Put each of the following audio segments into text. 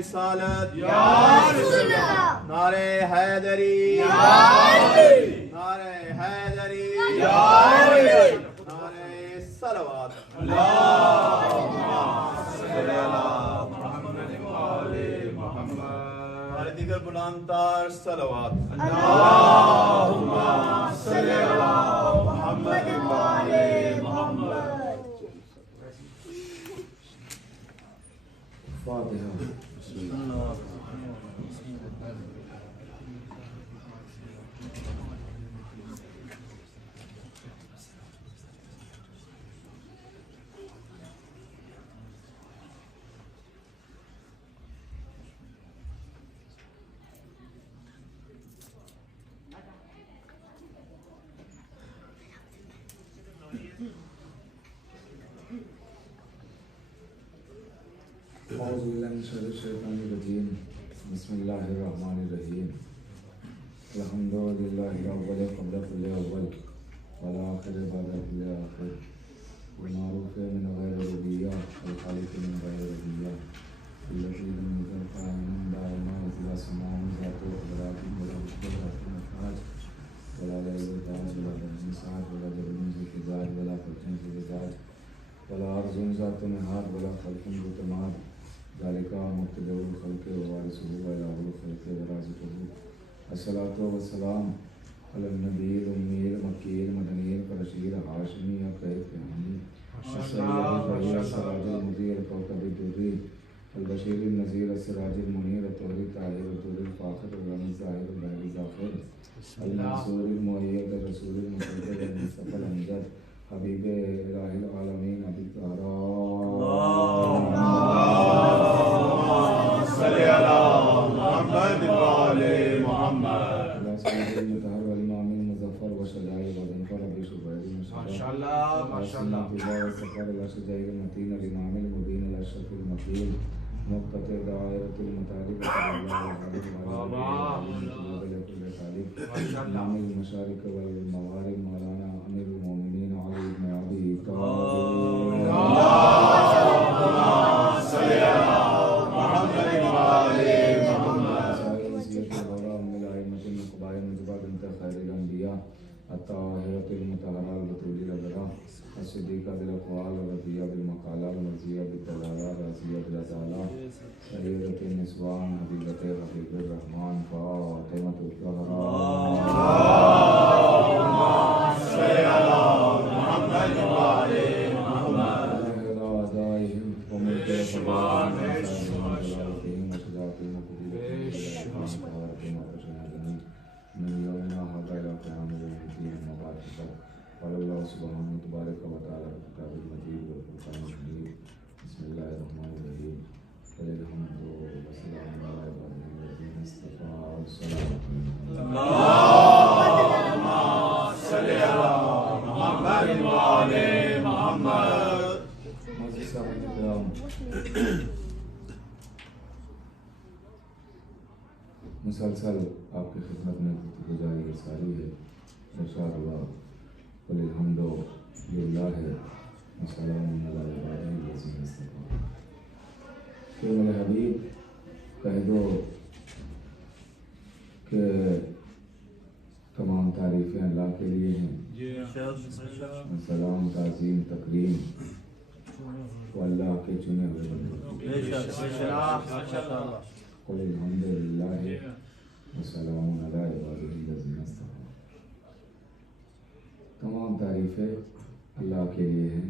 रिसालत या रसूलल्लाह, नारे हैदरी या अली, नारे हैदरी या अली, नारे सलवात नारे दिगर बुलंदतर सलवात अल्लाहुम्मा सल्ली अला मुहम्मद व आले मुहम्मद। फातिहा। औज़ुबिल्लाहिमिनश्शैतानिर्रजीम। बिस्मिल्लाहिर्रहमानिर्रहीम। अल्हम्दुलिल्लाहि अव्वल क़ब्ल कुल्लि अव्वल वल आखिर बअद कुल्लि आखिर वल मारूफ मिन गैरि रुबिय्या वल खालिक मिन गैरि रुबिय्या अल्लज़ी लम युज़ल काइनन दाइमा इज़ा समाअ ज़ातु अदराकि वला मुस्तक़बिल मखराज वला लैलु ताज वला इंसान वला जरुन ज़िजाज वला फतन ज़िजाज वला अर्जुन ज़ातु नहार वला खल्क़ुन रुतमाद ज़ालिका मुब्तदउल खल्क़ि व वारिसुहु व इलाहुल खल्क़ि व राज़िक़ुहु। अस्सलातु वस्सलाम अलन नबील उम्मील मकील मदनील क़रशील हाशिमी अक़ील फ़हमी अस्सलातु सराजुल मुदीर कौकबि दुर्री अल बशीर नज़ीर अस्सराजुल मुनीर तोहरी ताहिर तुरिल फ़ाख़िर रमीज़ ज़ाहिर बहरी ज़ाफ़िर अल मंसूर मुअय्यद रसूल मुक़द्दर मुस्तफ़ा अमजद हबीब इलाहिल आलमीन अबी ज़हरा सल्ली अला मुहम्मद व आले मुहम्मद। मुसलसल आपकी खिदमत में गुजारी सारी है। इरशाद हुआ कुलिल हम्दु लिल्लाहि व सलामुन अला इबादिही लज़ीना इस्तफ़ा। कि मेरे हबीब कह दो कि तमाम तारीफ़ें अल्लाह के लिए हैं। सलाम ताज़ीम तकरीम वो अल्लाह के चुने हुए बंदों कुलिल हम्दुलिल्लाहि व सलामुन अला इबादिही लज़ीना इस्तफ़ा। तमाम तारीफ़ें अल्लाह के लिए हैं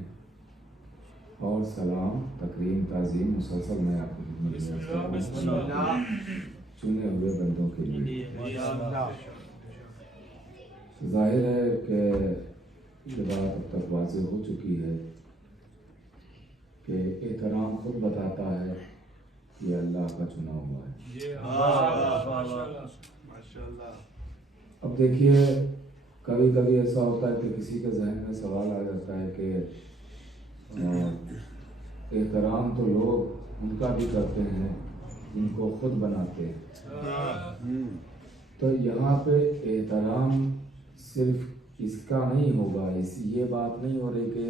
और सलाम तकरीम ताज़ीम मुसलसल मैं आपको चुने हुए बंदों के लिए। ज़ाहिर है कि ये बात अब तक वाज़ेह हो चुकी है कि एहतराम खुद बताता है ये अल्लाह का चुना हुआ है। अब देखिए कभी कभी ऐसा होता है कि किसी के जहन में सवाल आ जाता है कि एहतराम तो लोग उनका भी करते हैं जिनको खुद बनाते हैं, तो यहाँ पे एहतराम सिर्फ इसका नहीं होगा, ये बात नहीं हो रही कि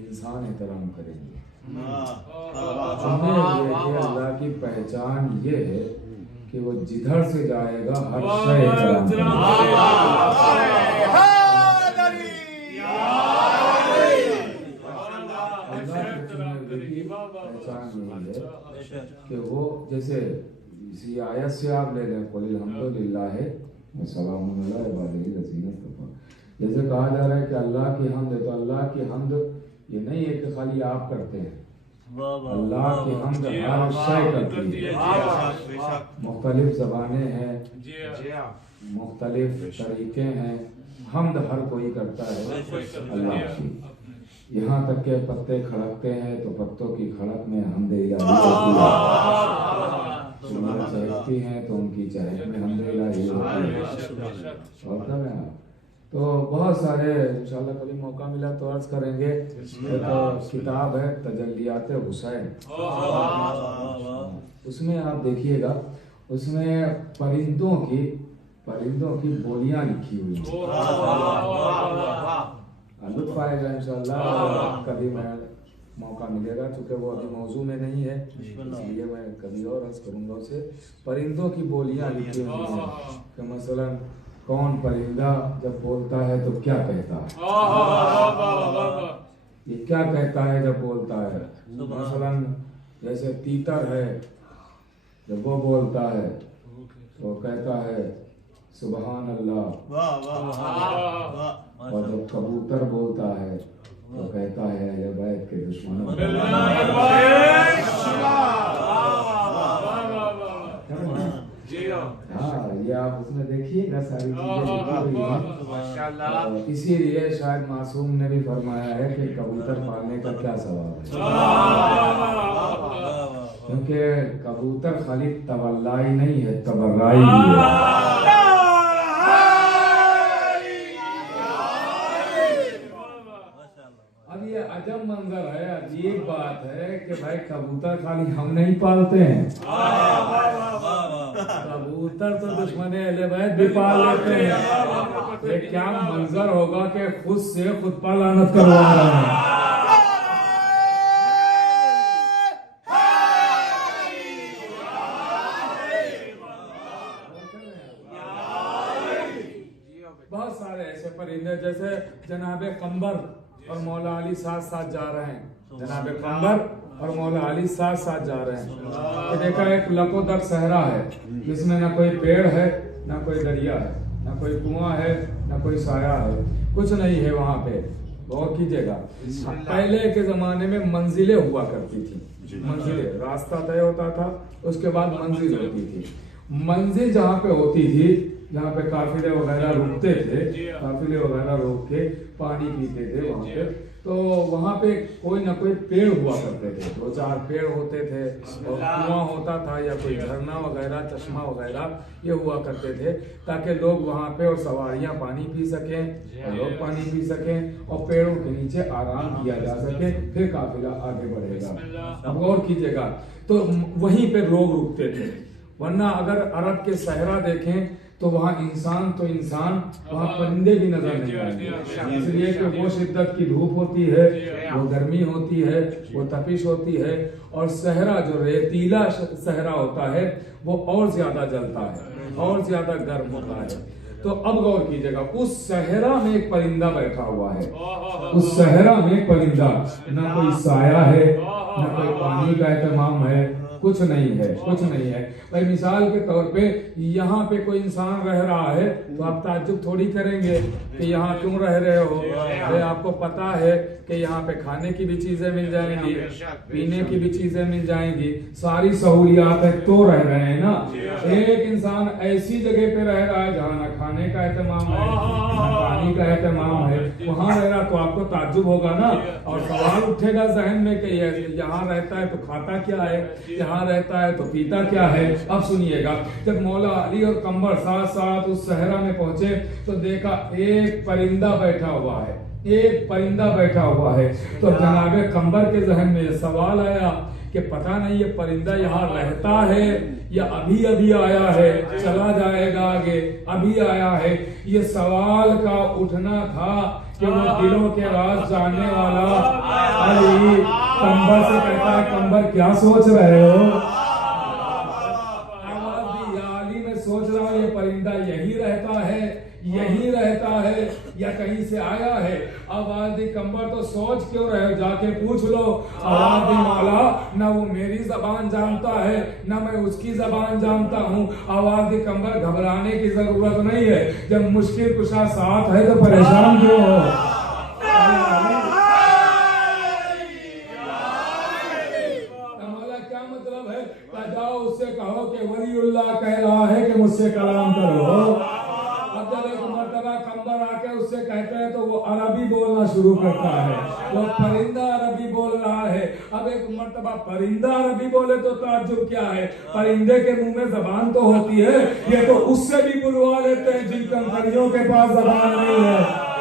इंसान एहतराम करेंगे। अल्लाह की की पहचान ये है कि वो जिधर से जाएगा हर शय पहचान यही है कि वो जैसे इसी आयत से आप ले लें कुल अल्हम्दुलिल्लाह सलामुन अलैहि इबादिही लज़ीना इस्तफ़ा, जैसे कहा जा रहा है कि अल्लाह की हम्द है, तो अल्लाह की हम्द ये नहीं है कि खाली आप करते हैं, अल्लाह की हम्द हर शय करती है। मुख्तलिफ ज़बानें हैं, मुख्तलिफ तरीके हैं, हम्द हर कोई करता है अल्लाह की। यहाँ तक के पत्ते खड़कते हैं तो पत्तों की खड़क में हम्द इलाही चहकती हैं तो उनकी चहक में हम्द इलाही होती है। और कर रहे हैं तो बहुत सारे इंशाल्लाह कभी मौका मिला तो अर्ज करेंगे। तो किताब है तजल्लियात हुसैन, उसमें आप देखिएगा, उसमें परिंदों की बोलियां लिखी हुई हैं। लुत्फ आएगा इंशाल्लाह, कभी मैं मौका मिलेगा, क्योंकि वो अभी मौजू में नहीं है, इसलिए मैं कभी और अर्ज करूंगा उसे। परिंदों की बोलियां लिखी हुई हैं कि मसलन कौन परिंदा जब बोलता है तो क्या कहता है, ये क्या कहता है जब बोलता है। मसलन जैसे तीतर है, जब वो बोलता है तो कहता है सुबहान अल्लाह, और जब कबूतर बोलता है तो कहता है अहले बैत के दुश्मनों। हाँ, ये आप उसमें देखिएगा सारी चीजें। इसीलिए शायद मासूम ने भी फरमाया है कि कबूतर पालने का क्या सवाल है, क्योंकि कबूतर खाली तवल्लाई नहीं है, तबर्राई भी है। अब ये अजब मंजर है, अजीब बात है कि भाई कबूतर खाली हम नहीं पालते हैं, कबूतर तो दुश्मन अहले बैत भी पाल लेते हैं। ये क्या मंजर होगा कि खुद से खुद पर लानत करवा रहे हैं। बहुत सारे ऐसे परिंदे, जैसे जनाबे कंबर और मौला अली साथ साथ जा रहे हैं, जनाबे कंबर और मौला अली साथ साथ जा रहे हैं। तो देखा एक लकोदर सहरा है जिसमें ना कोई पेड़ है, ना कोई दरिया है, ना कोई कुआं है, ना कोई साया है, कुछ नहीं है वहां पे। गौर कीजिएगा, पहले के जमाने में मंजिलें हुआ करती थी, मंजिलें, रास्ता तय होता था, उसके बाद मंजिल होती थी। मंजिल जहाँ पे होती थी, जहाँ पे काफिले वगैरह रुकते थे, काफिले वगैरह रोक के पानी पीते थे वहाँ पे, तो वहाँ पे कोई ना कोई पेड़ हुआ करते थे, 2-4 पेड़ होते थे, और कुआं होता था या कोई झरना वगैरह, चश्मा वगैरह ये हुआ करते थे, ताकि लोग वहाँ पे और सवारियाँ पानी पी सकें और लोग पानी पी सकें, और पेड़ों के नीचे आराम किया जा सके, फिर काफिला आगे बढ़ेगा। अब गौर कीजिएगा, तो वहीं पे लोग रुकते थे, वरना अगर अरब के सहरा देखें तो वहाँ इंसान तो इंसान, वहाँ परिंदे भी नजर नहीं आएंगे, इसलिए कि वो शिद्दत की धूप होती है, वो गर्मी होती है, वो तपिश होती है, और सहरा जो रेतीला सहरा होता है वो और ज्यादा जलता है, और ज्यादा गर्म होता है। तो अब गौर कीजिएगा, उस सहरा में एक परिंदा बैठा हुआ है, उस सहरा में एक परिंदा, न कोई साया है, न कोई पानी का एहतमाम है, कुछ नहीं है, कुछ नहीं है। भाई मिसाल के तौर पे यहाँ पे कोई इंसान रह रहा है तो आप ताज्जुब थोड़ी करेंगे कि यहाँ क्यों रह रहे हो, अरे आपको पता है कि यहाँ पे खाने की भी चीजें मिल जाएंगी, पीने की भी चीजें मिल जाएंगी, सारी सहूलियात है, तो रह रहे हैं ना। एक इंसान ऐसी जगह पे रह रहा है जहाँ ना खाने का एहतमाम है, ना पानी का एहतमाम है, वहाँ रह रहा, तो आपको ताज्जुब होगा ना, और सवाल उठेगा जहन में कि यहाँ रहता है तो खाता क्या है, यहाँ रहता है तो पीता क्या है। अब सुनिएगा, जब मौला अली और कंबर साथ साथ उस सहरा में पहुंचे तो देखा एक परिंदा बैठा हुआ है, एक परिंदा बैठा हुआ है। तो जनाबे कंबर के जहन में सवाल आया कि पता नहीं ये परिंदा यहाँ रहता है या अभी अभी आया है, चला जाएगा आगे, अभी आया है। ये सवाल का उठना था कि वो दिलों के राज जानने वाला अली कंबर से कहता है, कंबर क्या सोच रहे हो, यहीं रहता है या कहीं से आया है? आवाज़ कंबर तो सोच क्यों रहे, जाके पूछ लो। आवाज़ मौला ना वो मेरी जबान जानता है ना मैं उसकी जबान जानता हूँ। आवाज़ कंबर घबराने की जरूरत नहीं है, जब मुश्किल कुशा साथ है तो परेशान क्यों हो? क्या मतलब है? जाओ उससे कहो कि वलीउल्लाह कह रहा है कि मुझसे कलाम करो। अब जब एक मर्तबा कंबर आके उससे कहते हैं तो वो अरबी बोलना शुरू करता है, वो परिंदा अरबी बोल रहा है। अब एक मर्तबा परिंदा अरबी बोले तो ताज्जुब क्या है, परिंदे के मुंह में जबान तो होती है, ये तो उससे भी बुलवा लेते हैं जिन कंकरियों के पास जबान नहीं है।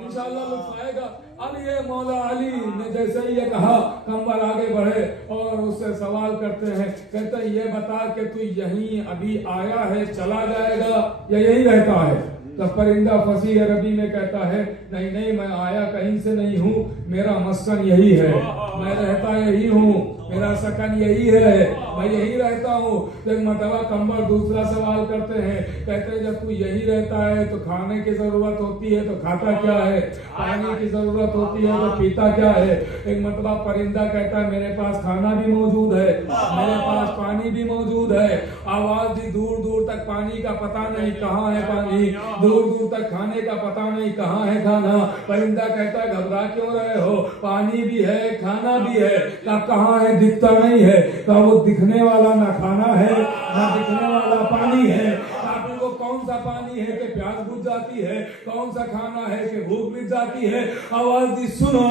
इंशाअल्लाह लुत्फ आएगा। अब ये मौला अली ने जैसे ही ये कहा, कंबर आगे बढ़े और उससे सवाल करते हैं, कहते हैं ये बता कि तू यहीं अभी आया है, चला जाएगा या यही रहता है? तो परिंदा फसी अरबी में कहता है, नहीं नहीं मैं आया कहीं से नहीं हूँ, मेरा मस्कन यही है, मैं रहता यही हूँ, मेरा सकन यही है, मैं यही रहता हूँ। तो एक मर्तबा कंबर दूसरा सवाल करते हैं, कहते हैं जब तू यही रहता है तो खाने की जरूरत होती है तो खाता क्या है, पानी की जरूरत होती है तो पीता क्या है? एक मर्तबा परिंदा कहता है मेरे पास खाना भी मौजूद है, मेरे पास पानी भी मौजूद है। आवाज भी दूर दूर तक पानी का पता नहीं कहाँ है पानी, दूर दूर तक खाने का पता नहीं कहाँ है खाना। परिंदा कहता है घबरा क्यों रहे हो, पानी भी है खाना भी है, तब कहाँ है? दिखता नहीं है। तो वो दिखने वाला ना खाना है ना दिखने वाला पानी है। आपको वो कौन सा पानी है कि प्यास बुझ जाती है, कौन सा खाना है कि भूख मिट जाती है? आवाज दी सुनो,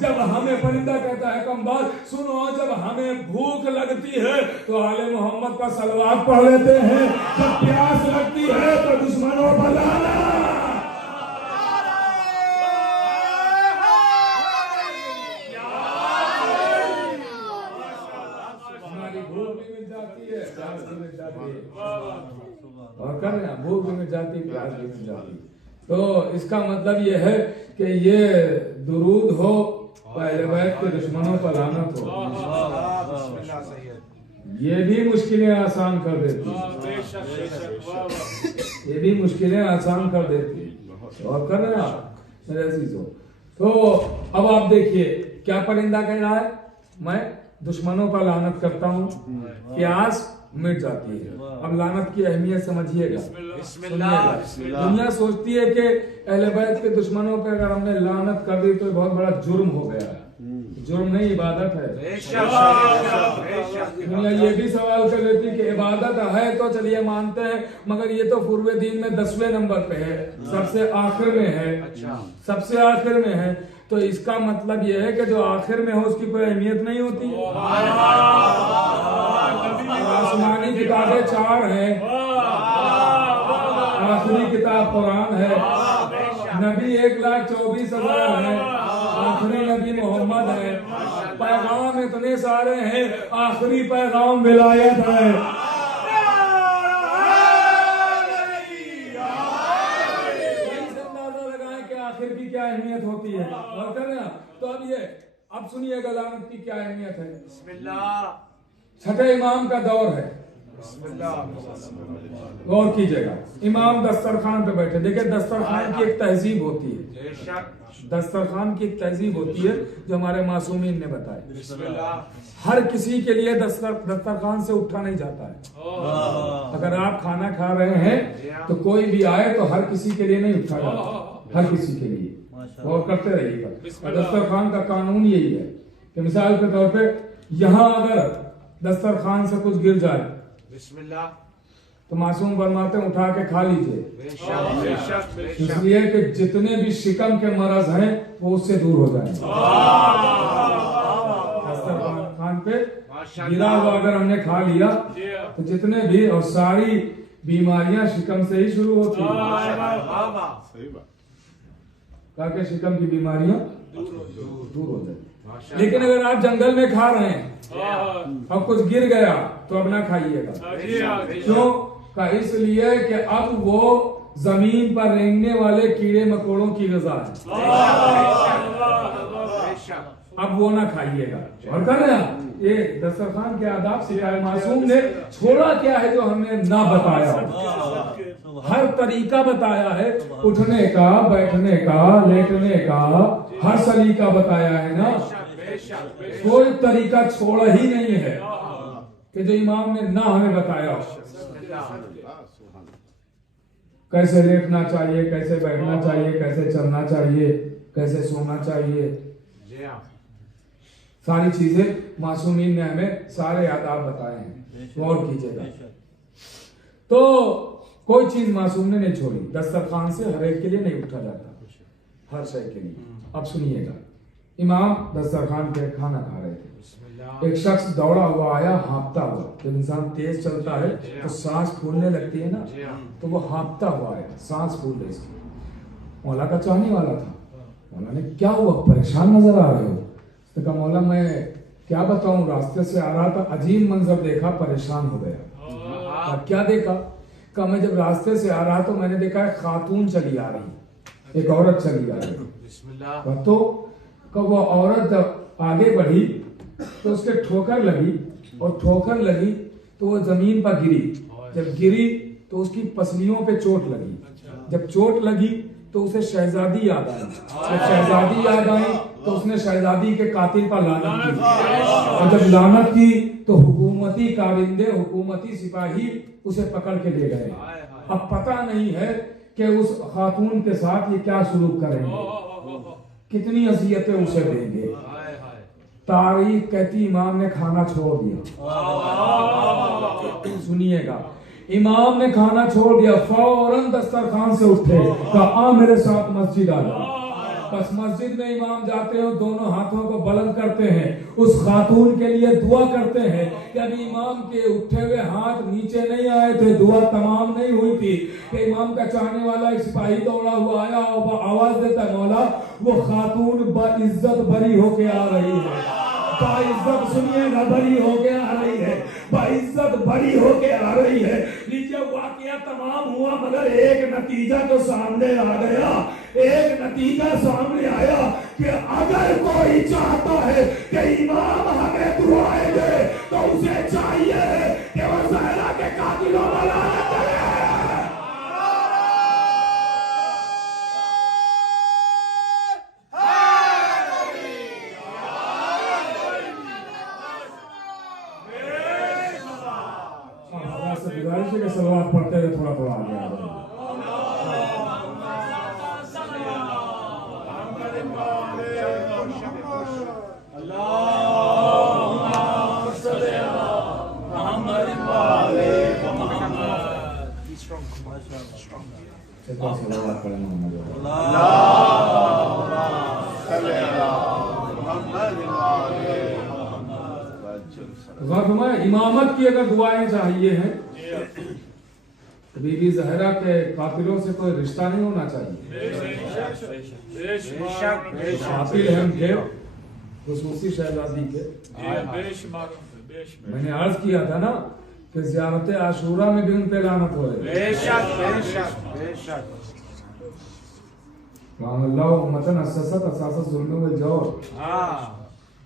जब हमें, परिंदा कहता है कंबर सुनो, जब हमें भूख लगती है तो आले मोहम्मद का सलवात पढ़ लेते हैं, जब प्यास लगती है तो दुश्मनों पर लाना। और कर रहे हैं, भूख भी मिट जाती, प्यास भी मिट जाती। तो इसका मतलब ये है कि ये दुरूद हो, पहले बैत के दुश्मनों पर लानत हो, ये भी मुश्किलें आसान कर देती, ये भी मुश्किलें आसान कर देती। और कर रहे हैं आप मेरे अजीजों। तो अब आप देखिए क्या परिंदा कह रहा है, मैं दुश्मनों पर लानत करता हूँ, प्यास मिट जाती है। अब लानत की अहमियत समझिएगा, सुनिएगा। दुनिया सोचती है कि अहले बैत के दुश्मनों पे अगर हमने लानत कर दी तो बहुत बड़ा जुर्म हो गया। जुर्म नहीं, इबादत है। दुनिया ये भी सवाल कर लेती कि इबादत है तो चलिए मानते हैं, मगर ये तो पूर्व दीन में 10वें नंबर पे है, सबसे आखिर में है, सबसे आखिर में है। तो इसका मतलब ये है कि जो आखिर में हो उसकी कोई अहमियत नहीं होती। आसमानी किताबें 4 हैं, आखिरी किताब कुरान है, नबी 1,24,000 है, आखिरी नबी मोहम्मद है, पैगाम इतने सारे हैं, आखिरी पैगाम विलायत है। अंदाजा लगाएं कि आखिर की क्या अहमियत होती है। और करें तो अब सुनिएगा लानत की क्या अहमियत है। छठे इमाम का दौर है, गौर कीजिएगा। इमाम दस्तरखान पे बैठे, देखिए दस्तरखान की एक तहजीब होती है, दस्तरखान की एक तहजीब होती है जो हमारे मासूमीन ने बताया। हर किसी के लिए दस्तरखान से उठा नहीं जाता है। अगर आप खाना खा रहे हैं तो कोई भी आए तो हर किसी के लिए नहीं उठा जाता, हर किसी के लिए। गौर करते रहिएगा। दस्तरखान का कानून यही है कि मिसाल के तौर पे यहाँ अगर दस्तरखान से कुछ गिर जाए तो मासूम फरमाते हैं उठा के खा लीजिए, इसलिए कि जितने भी शिकम के मरज हैं वो उससे दूर हो जाए। दस्तरखान पे गिरा हुआ अगर हमने खा लिया तो जितने भी और सारी बीमारियां शिकम से ही शुरू होती है, ताकि शिकम की बीमारियां दूर हो जाए। लेकिन अगर आप जंगल में खा रहे हैं और कुछ गिर गया तो अब ना खाइएगा। क्यों? का इसलिए कि अब वो जमीन पर रेंगने वाले कीड़े मकोड़ों की ग़िज़ा है। अब वो ना खाइएगा। और कर रहे हैं ये दस्तरखान के आदाब सिवाय मासूम ने छोड़ा क्या है जो हमने ना बताया। हर तरीका बताया है, उठने का, बैठने का, लेटने का, हर सलीका बताया है ना। कोई तरीका छोड़ा ही नहीं है कि जो इमाम ने ना हमें बताया। कैसे लेटना चाहिए, कैसे बैठना चाहिए, कैसे चलना चाहिए, कैसे सोना चाहिए, सारी चीजें मासूमीन ने हमें सारे आदाब बताए हैं। गौर कीजिएगा। तो कोई चीज मासूम ने नहीं छोड़ी। दस्तरखान से हर एक के लिए नहीं उठा जाता, हर शय के लिए। अब सुनिएगा, इमाम दस्तरखान पे खाना खा रहे थे। एक शख्स दौड़ा हुआ आया, हाँफता हुआ। जब इंसान तेज चलता है तो सांस फूलने लगती है ना, तो वो हाँफता हुआ आया, सांस फूल रही इसकी। मौला का चाहने वाला था। मौला ने क्या हुआ, परेशान नजर आ रहे हो? तो कहा मौला मैं क्या बताऊं, रास्ते से आ रहा था, अजीब मंजर देखा, परेशान हो गया। क्या देखा? कहा मैं जब रास्ते से आ रहा तो मैंने देखा एक खातून चली आ रही, एक औरत चली आ रही। तो कब वो औरत जब आगे बढ़ी तो उसके ठोकर लगी, और ठोकर लगी तो वो जमीन पर गिरी। जब गिरी तो उसकी पसलियों पे चोट लगी। जब चोट लगी तो उसे शहजादी याद आई। जब शहजादी याद आई तो उसने शहजादी के कातिल पर लानत की, और जब लानत की तो हुकूमती कारिंदे, हुकूमती सिपाही उसे पकड़ के ले गए। अब पता नहीं है कि उस खातून के साथ ये क्या सुलूक करेंगे, कितनी अजियतें उसे देंगे। तारीख कहती इमाम ने खाना छोड़ दिया। सुनिएगा, इमाम ने खाना छोड़ दिया, फौरन दस्तरखान से उठे, कहा आ मेरे साथ मस्जिद आ जाओ। बस मस्जिद में इमाम जाते हैं, दोनों हाथों को बुलंद करते हैं, उस खातून के लिए दुआ करते हैं कि अभी इमाम के उठे हुए हाथ नीचे नहीं आए थे, दुआ तमाम नहीं हुई थी कि इमाम का चाहने वाला एक सिपाही दौड़ा हुआ आया और आवाज देता है मौला वो खातून बाइज्जत बरी होके आ रही है। बाइज्जत सुनिएगा, बरी होके आ रही है, बाइज्जत बरी होके आ रही है। नीचे वाकया तमाम हुआ, मगर एक नतीजा तो सामने आ गया। एक नतीजा सामने आया कि अगर कोई चाहता है कि इमाम हमें दुआएं दे तो उसे चाहिए कि वो ज़हरा के कातिलों को लानत करे। सलवात पढ़ते हुए थोड़ा थोड़ा आगे आ जाए। इमामत की अगर दुआएं चाहिए हैं तो बीबी ज़हरा के कातिलों से कोई रिश्ता नहीं होना चाहिए। कातिल हैं उनके खुसूसी शहजादी के। मैंने अर्ज किया था ना कि ज़ियारत आशूरा में भी उन पे लानत हो रही है।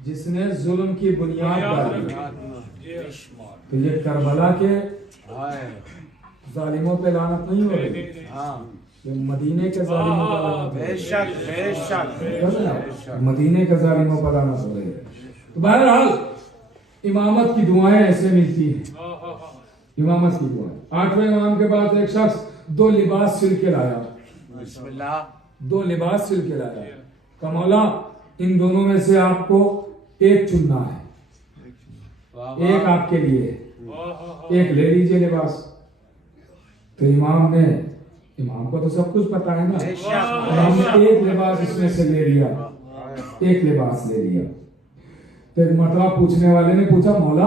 जिसने जुल्म की बुनियाद डाली, तो ये करबला के जालिमों पे लानत नहीं हो रही, ये मदीने के जालिमों पर लानत है। मदीने के जालिमों पर लानत हो रही है। तो बहरहाल इमामत की दुआएं ऐसे मिलती हैं। इमामत की दुआएं, 8वें इमाम के बाद एक शख्स 2 लिबास सिल के लाया। 2 लिबास सिल के लाया। कमौला इन दोनों में से आपको एक चुनना है, एक आपके लिए, एक ले लीजिए लिबास। तो इमाम को तो सब कुछ पता है ना, इमाम ने एक लिबास इसमें से ले लिया, एक लिबास ले लिया। तो एक मरतबा पूछने वाले ने पूछा मौला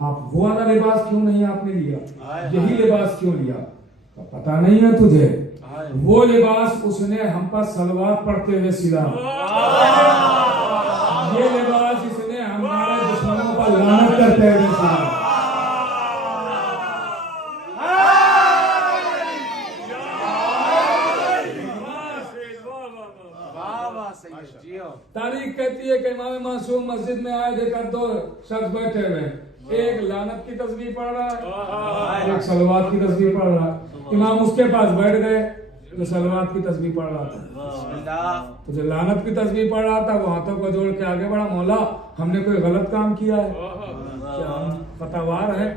आप वो वाला लिबास क्यों नहीं आपने लिया, यही लिबास क्यों लिया? पता नहीं है तुझे, वो लिबास उसने हम पर सलवात पढ़ते हुए सिला, ये लिबास इसने हमारे दुश्मनों पर लानत करते हुए सिला। सैयद जियो। तारीख कहती है कि इमाम मासूम मस्जिद में आए, देखा 2 शख्स बैठे हुए हैं, एक लानत की तस्बीह पढ़ रहा है, एक सलवात की तस्बीह पढ़ रहा है। इमाम उसके पास बैठ गए जो सलवात की तस्बीह पढ़ रहा था, तो जो लानत की तस्बीह पढ़ रहा था वो हाथों को जोड़ के आगे बढ़ा, मौला हमने कोई गलत काम किया है क्या, हम खतावार है?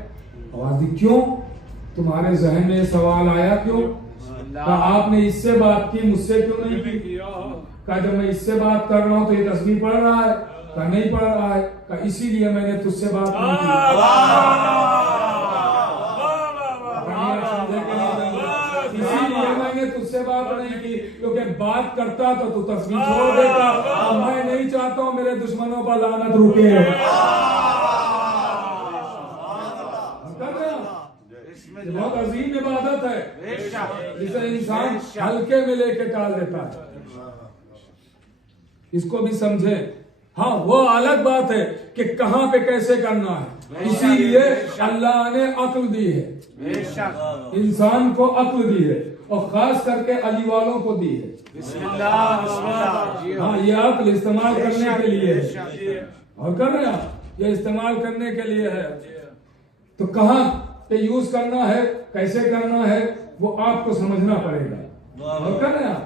आवाज दी, क्यों तुम्हारे जहन में सवाल आया, क्यों? कहा आपने इससे बात की, मुझसे क्यों नहीं की? कहा जब मैं इससे बात कर रहा हूँ तो ये तस्बीह पढ़ रहा है? कहा नहीं पढ़ रहा है। कहा इसीलिए मैंने तुझसे बात नहीं की। इसीलिए मैंने तुझसे बात नहीं की, क्योंकि बात करता तो तू तस्बीह छोड़ देता, और मैं नहीं चाहता हूँ मेरे दुश्मनों पर लानत रुके। बहुत अजीम इबादत है जिसे इंसान हल्के में लेके टाल देता है, इसको भी समझे। हाँ, वो अलग बात है कि कहाँ पे कैसे करना है, इसीलिए अल्लाह ने अक्ल दी है, इंसान को अक्ल दी है, और खास करके अली वालों को दी है। हाँ, ये अक्ल इस्तेमाल करने के लिए है, और कर रहे हैं ये इस्तेमाल करने के लिए है। तो कहाँ पे यूज करना है, कैसे करना है, वो आपको समझना पड़ेगा, और कर रहे हैं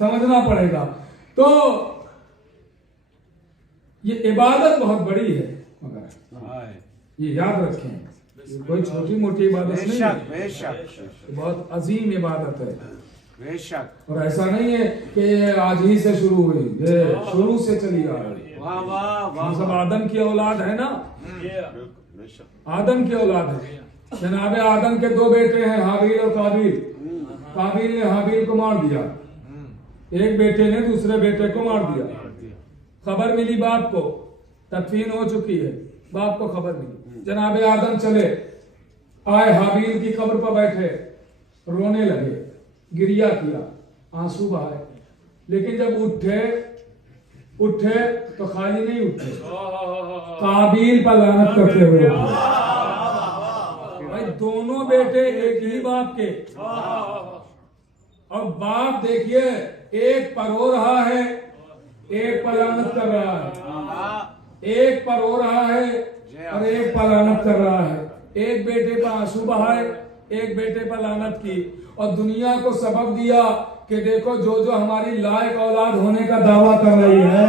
समझना पड़ेगा। तो ये इबादत बहुत बड़ी है, मगर ये याद रखें, ये कोई छोटी मोटी इबादत नहीं है, ये बहुत अजीम इबादत है। और ऐसा नहीं है कि आज ही से शुरू हुई, ये शुरू से चली आ रही है। हम सब आदम की औलाद है ना, आदम की औलाद है। जनाबे आदम के 2 बेटे हैं, हाबील और काबिल। काबिल ने हाबील को मार दिया, एक बेटे ने दूसरे बेटे को मार दिया। खबर मिली बाप को, तदफीन हो चुकी है, बाप को खबर मिली। जनाबे आदम चले आए, हाबील की कब्र पर बैठे, रोने लगे, गिरिया किया, आंसू बहाए। लेकिन जब उठे तो खाली नहीं उठे, काबिल पर लानत करते हुए भाई दोनों बेटे एक ही बाप के, और बाप देखिए एक पर रो रहा है, एक पर लानत कर रहा है, एक पर रो रहा है और एक पर लानत कर रहा है। एक बेटे पर आंसू बहाए, एक बेटे पर लानत की, और दुनिया को सबक दिया कि देखो जो जो हमारी लायक औलाद होने का दावा कर रही है,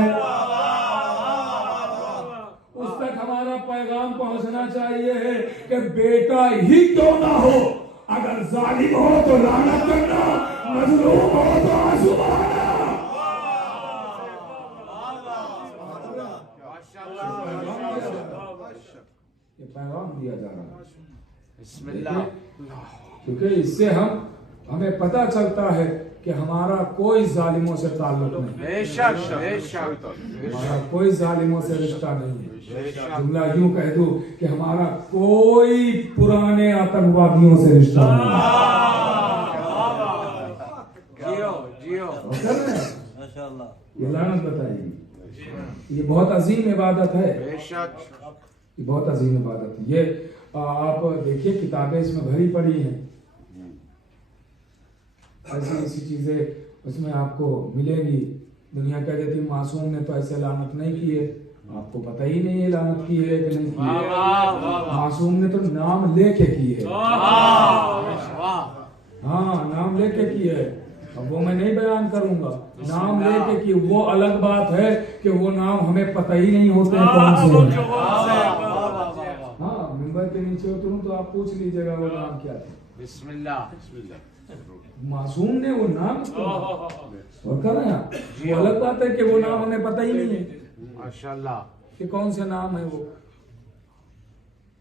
उस तक हमारा पैगाम पहुंचना चाहिए है कि बेटा ही क्यों ना हो, अगर जालिम हो तो लानत करना, मजलूम हो तो आंसू बहाना। ये पैगाम दिया जा रहा है, क्योंकि इससे हमें पता चलता है कि हमारा कोई जालिमों से ताल्लुक नहीं, हमारा कोई जालिमों से रिश्ता नहीं है। जुमला यूं कह दूं कि हमारा कोई पुराने आतंकवादियों से रिश्ता नहीं। ये लानत बताइए, ये बहुत अजीम इबादत है, ये बहुत अजीम इबादत है। ये आप देखिए किताबें इसमें भरी पड़ी हैं, ऐसी ऐसी चीजें उसमें आपको मिलेंगी। दुनिया कह देती मासूम ने तो ऐसे लानत नहीं की है, आपको पता ही नहीं है लानत की है कि नहीं की है। मासूम ने तो नाम लेके की है, हाँ नाम लेके की है, अब वो मैं नहीं बयान करूंगा। नाम लेके की वो अलग बात है कि वो नाम हमें पता ही नहीं होते हैं कौन से। हाँ, मिंबर के नीचे उतरूं तो आप पूछ लीजिएगा वो नाम क्या था। बिस्मिल्लाह। मासूम ने वो नाम और कर रहे हैं, वो अलग बात है कि वो नाम हमें पता ही नहीं है माशाल्लाह कि कौन से नाम है वो,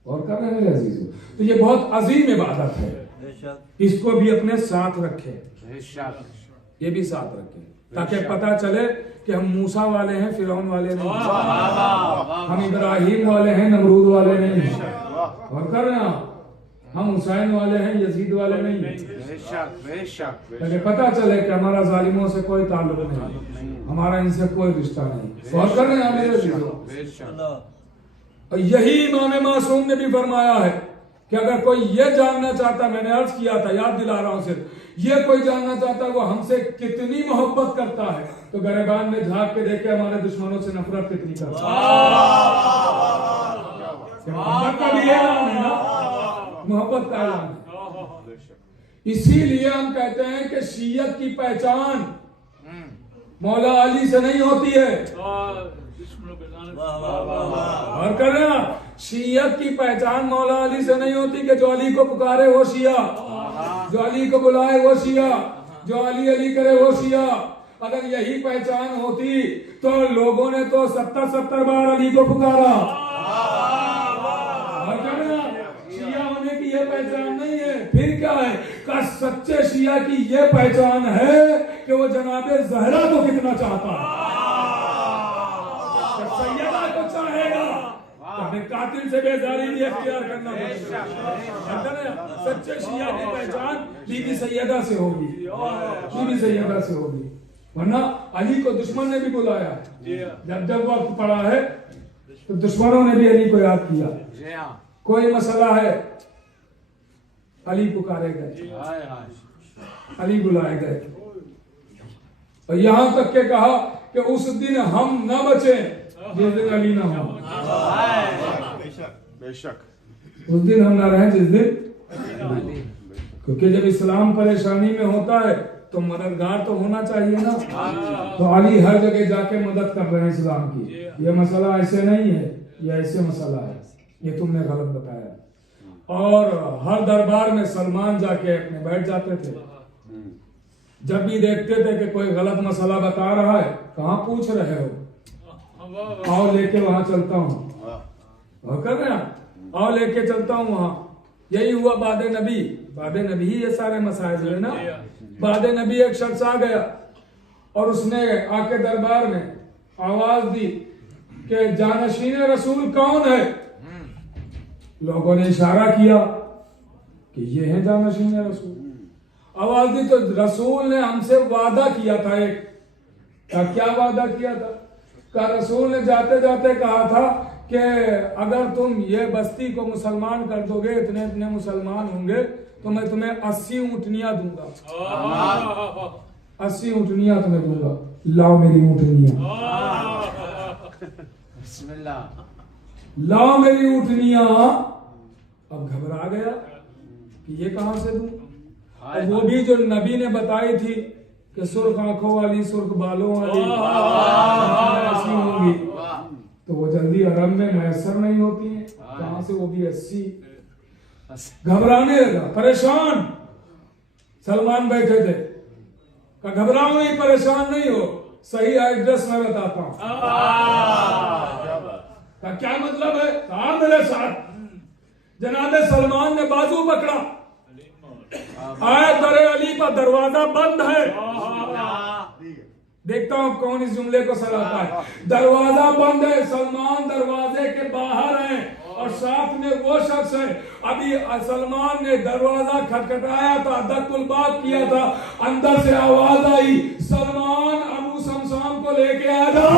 और कर रहे हैं मेरे अजीजों। तो ये बहुत अजीम इबादत है, इसको भी अपने साथ रखें, ये भी साथ रखें, ताकि पता चले कि हम मूसा वाले हैं, फिरौन वाले नहीं, हम इब्राहिम वाले हैं, नमरूद वाले नहीं, और कर रहे हैं हम हुसैन वाले हैं, यजीद वाले नहीं। ताकि पता चले कि हमारा जालिमों से कोई ताल्लुक नहीं, हमारा इनसे कोई रिश्ता नहीं। और कर रहे हैं मेरे अजीजों, और यही इमाम मासूम ने भी फरमाया है कि अगर कोई ये जानना चाहता, मैंने अर्ज किया था, याद दिला रहा हूं सिर्फ, ये कोई जानना चाहता वो हमसे कितनी मोहब्बत करता है तो गरेबान में झांक के देखे हमारे दुश्मनों से नफरत कितनी करता है। मोहब्बत का भी ऐलान है ना, मोहब्बत का ऐलान है। इसीलिए हम कहते हैं कि शियत की पहचान मौला अली से नहीं होती है। और कर रहे ना, शियत की पहचान मौला अली से नहीं होती कि जो अली को पुकारे वो शिया, जो अली को बुलाए वो शिया, जो अली अली करे वो शिया। अगर यही पहचान होती तो लोगों ने तो 70 बार अली को पुकारा। और कर रहे ना, शिया होने की ये पहचान नहीं है। फिर क्या है? का सच्चे शिया की ये पहचान है कि वो जनाबे ज़हरा को कितना चाहता है। सैयदा को चाहेगा तो फिर कातिल से बेजारी भी अख्तियार करना पड़ेगा। सच्चे शिया की पहचान बीबी सैयदा से होगी, बीबी सैयदा से होगी। वरना अली को दुश्मन ने भी बुलाया, जब जब वक्त पड़ा है तो दुश्मनों ने भी अली को याद किया। कोई मसला है, अली पुकारे गए, अली बुलाए गए। और यहां तक के कहा कि उस दिन हम न बचे जिस दिन अली ना हो। बेशक उस दिन हम ना रहे जिस दिन, क्योंकि जब इस्लाम परेशानी में होता है तो मददगार तो होना चाहिए ना। तो अली हर जगह जाके मदद कर रहे हैं इस्लाम की। ये मसला ऐसे नहीं है, ये ऐसे मसला है, ये तुमने गलत बताया। और हर दरबार में सलमान जाके अपने बैठ जाते थे। जब भी देखते थे कि कोई गलत मसला बता रहा है, कहाँ पूछ रहे हो, आओ लेके वहां चलता हूँ, कर रहे हैं, आओ लेके चलता हूँ वहां। यही हुआ बादे नबी, बादे नबी ही ये सारे मसाइल है ना। बादे नबी एक शख्स आ गया और उसने आके दरबार में आवाज दी कि जानशीन रसूल कौन है। लोगों ने इशारा किया कि ये है जानशीन रसूल। आवाज दी तो रसूल ने हमसे वादा किया था एक। क्या वादा किया था? का रसूल ने जाते जाते कहा था कि अगर तुम ये बस्ती को मुसलमान कर दोगे, इतने इतने मुसलमान होंगे तो मैं तुम्हें 80 ऊँटनियां दूंगा। 80 ऊँटनियां तुम्हें दूंगा, लाओ मेरी ऊँटनियां, लाओ मेरी ऊँटनियां। अब घबरा गया कि ये कहां से दूं। और वो भी जो नबी ने बताई थी कि सुर्ख आंखों वाली, सुर्ख बालों वाली ऐसी होंगी, तो वो जल्दी अरब में मैसर नहीं होती है। कहां से वो भी 80। घबराने लगा, परेशान। सलमान बैठे थे, कहा घबराओ नहीं, परेशान नहीं हो, सही एड्रेस मैं बताता हूं। क्या मतलब है? कहा मेरे साथ। जनाबे सलमान ने बाजू पकड़ा, आए दरे अली का दरवाजा बंद है। देखता हूं कौन इस जुमले को सराहता है। दरवाजा बंद है, सलमान दरवाजे के बाहर है और साथ में वो शख्स है। अभी सलमान ने दरवाजा खटखटाया था, दक्कुल बाब किया था, अंदर से आवाज आई, सलमान अबू समसाम को लेके आ जाओ।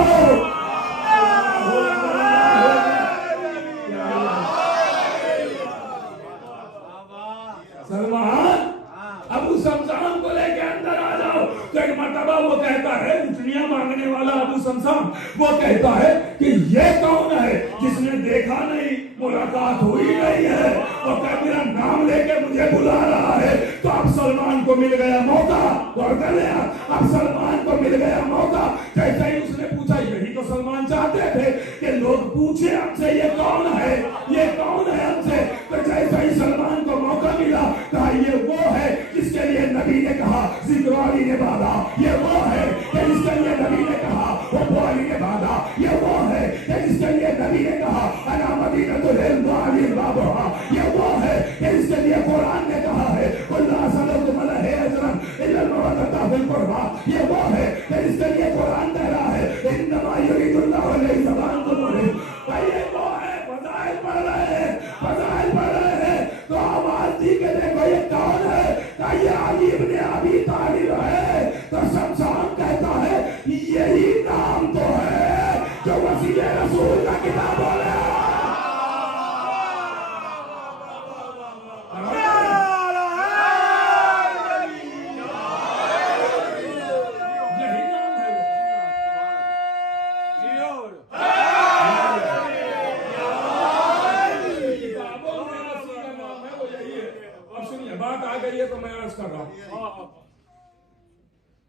सलमान अबू समसाम को लेके अंदर आ जाओ। तो एक मर्तबा वो कहता है, ऊँटनियां मांगने वाला अबू समसाम, वो कहता है कि ये कौन है जिसने देखा नहीं, मुलाकात हुई नहीं है, और क्या मेरा नाम लेके मुझे बुला रहा है। तो अब सलमान को मिल गया मौका। और अब सलमान को मिल गया मौका। जैसे ही उसने पूछा, यही तो सलमान चाहते थे कि लोग पूछे हमसे ये कौन है, ये कौन है हमसे। तो जैसे ही सलमान को मौका मिला, कहा ये वो है जिसके लिए नबी ने कहा जिक्र अली ने बाधा, ये वो है कि जिसके लिए नबी ने कहा वो अली ने बाधा, ये वो है कि जिसके लिए नबी ने कहा अना मदीनतुल इल्म व अली बाबुहा, ये वो है कि जिसके लिए कुरान ने कहा है कुल्ला सलतु अलैहि अजरन इल्ला मवद्दता फिल कुर्बा, ये वो है कि जिसके लिए कुरान कह रहा है इन्नमा युरिदुल्लाहु लियज़बानकुम ये वो है। फज़ाइल पढ़ रहे हैं, फज़ाइल पढ़ रहे हैं, तो आवाज दी के देखो ये कौन है। क्या ये अली इब्न अबी तालिब है? तो शमशान कहता है यही नाम तो है जो वसीले रसूल का किताब बोले।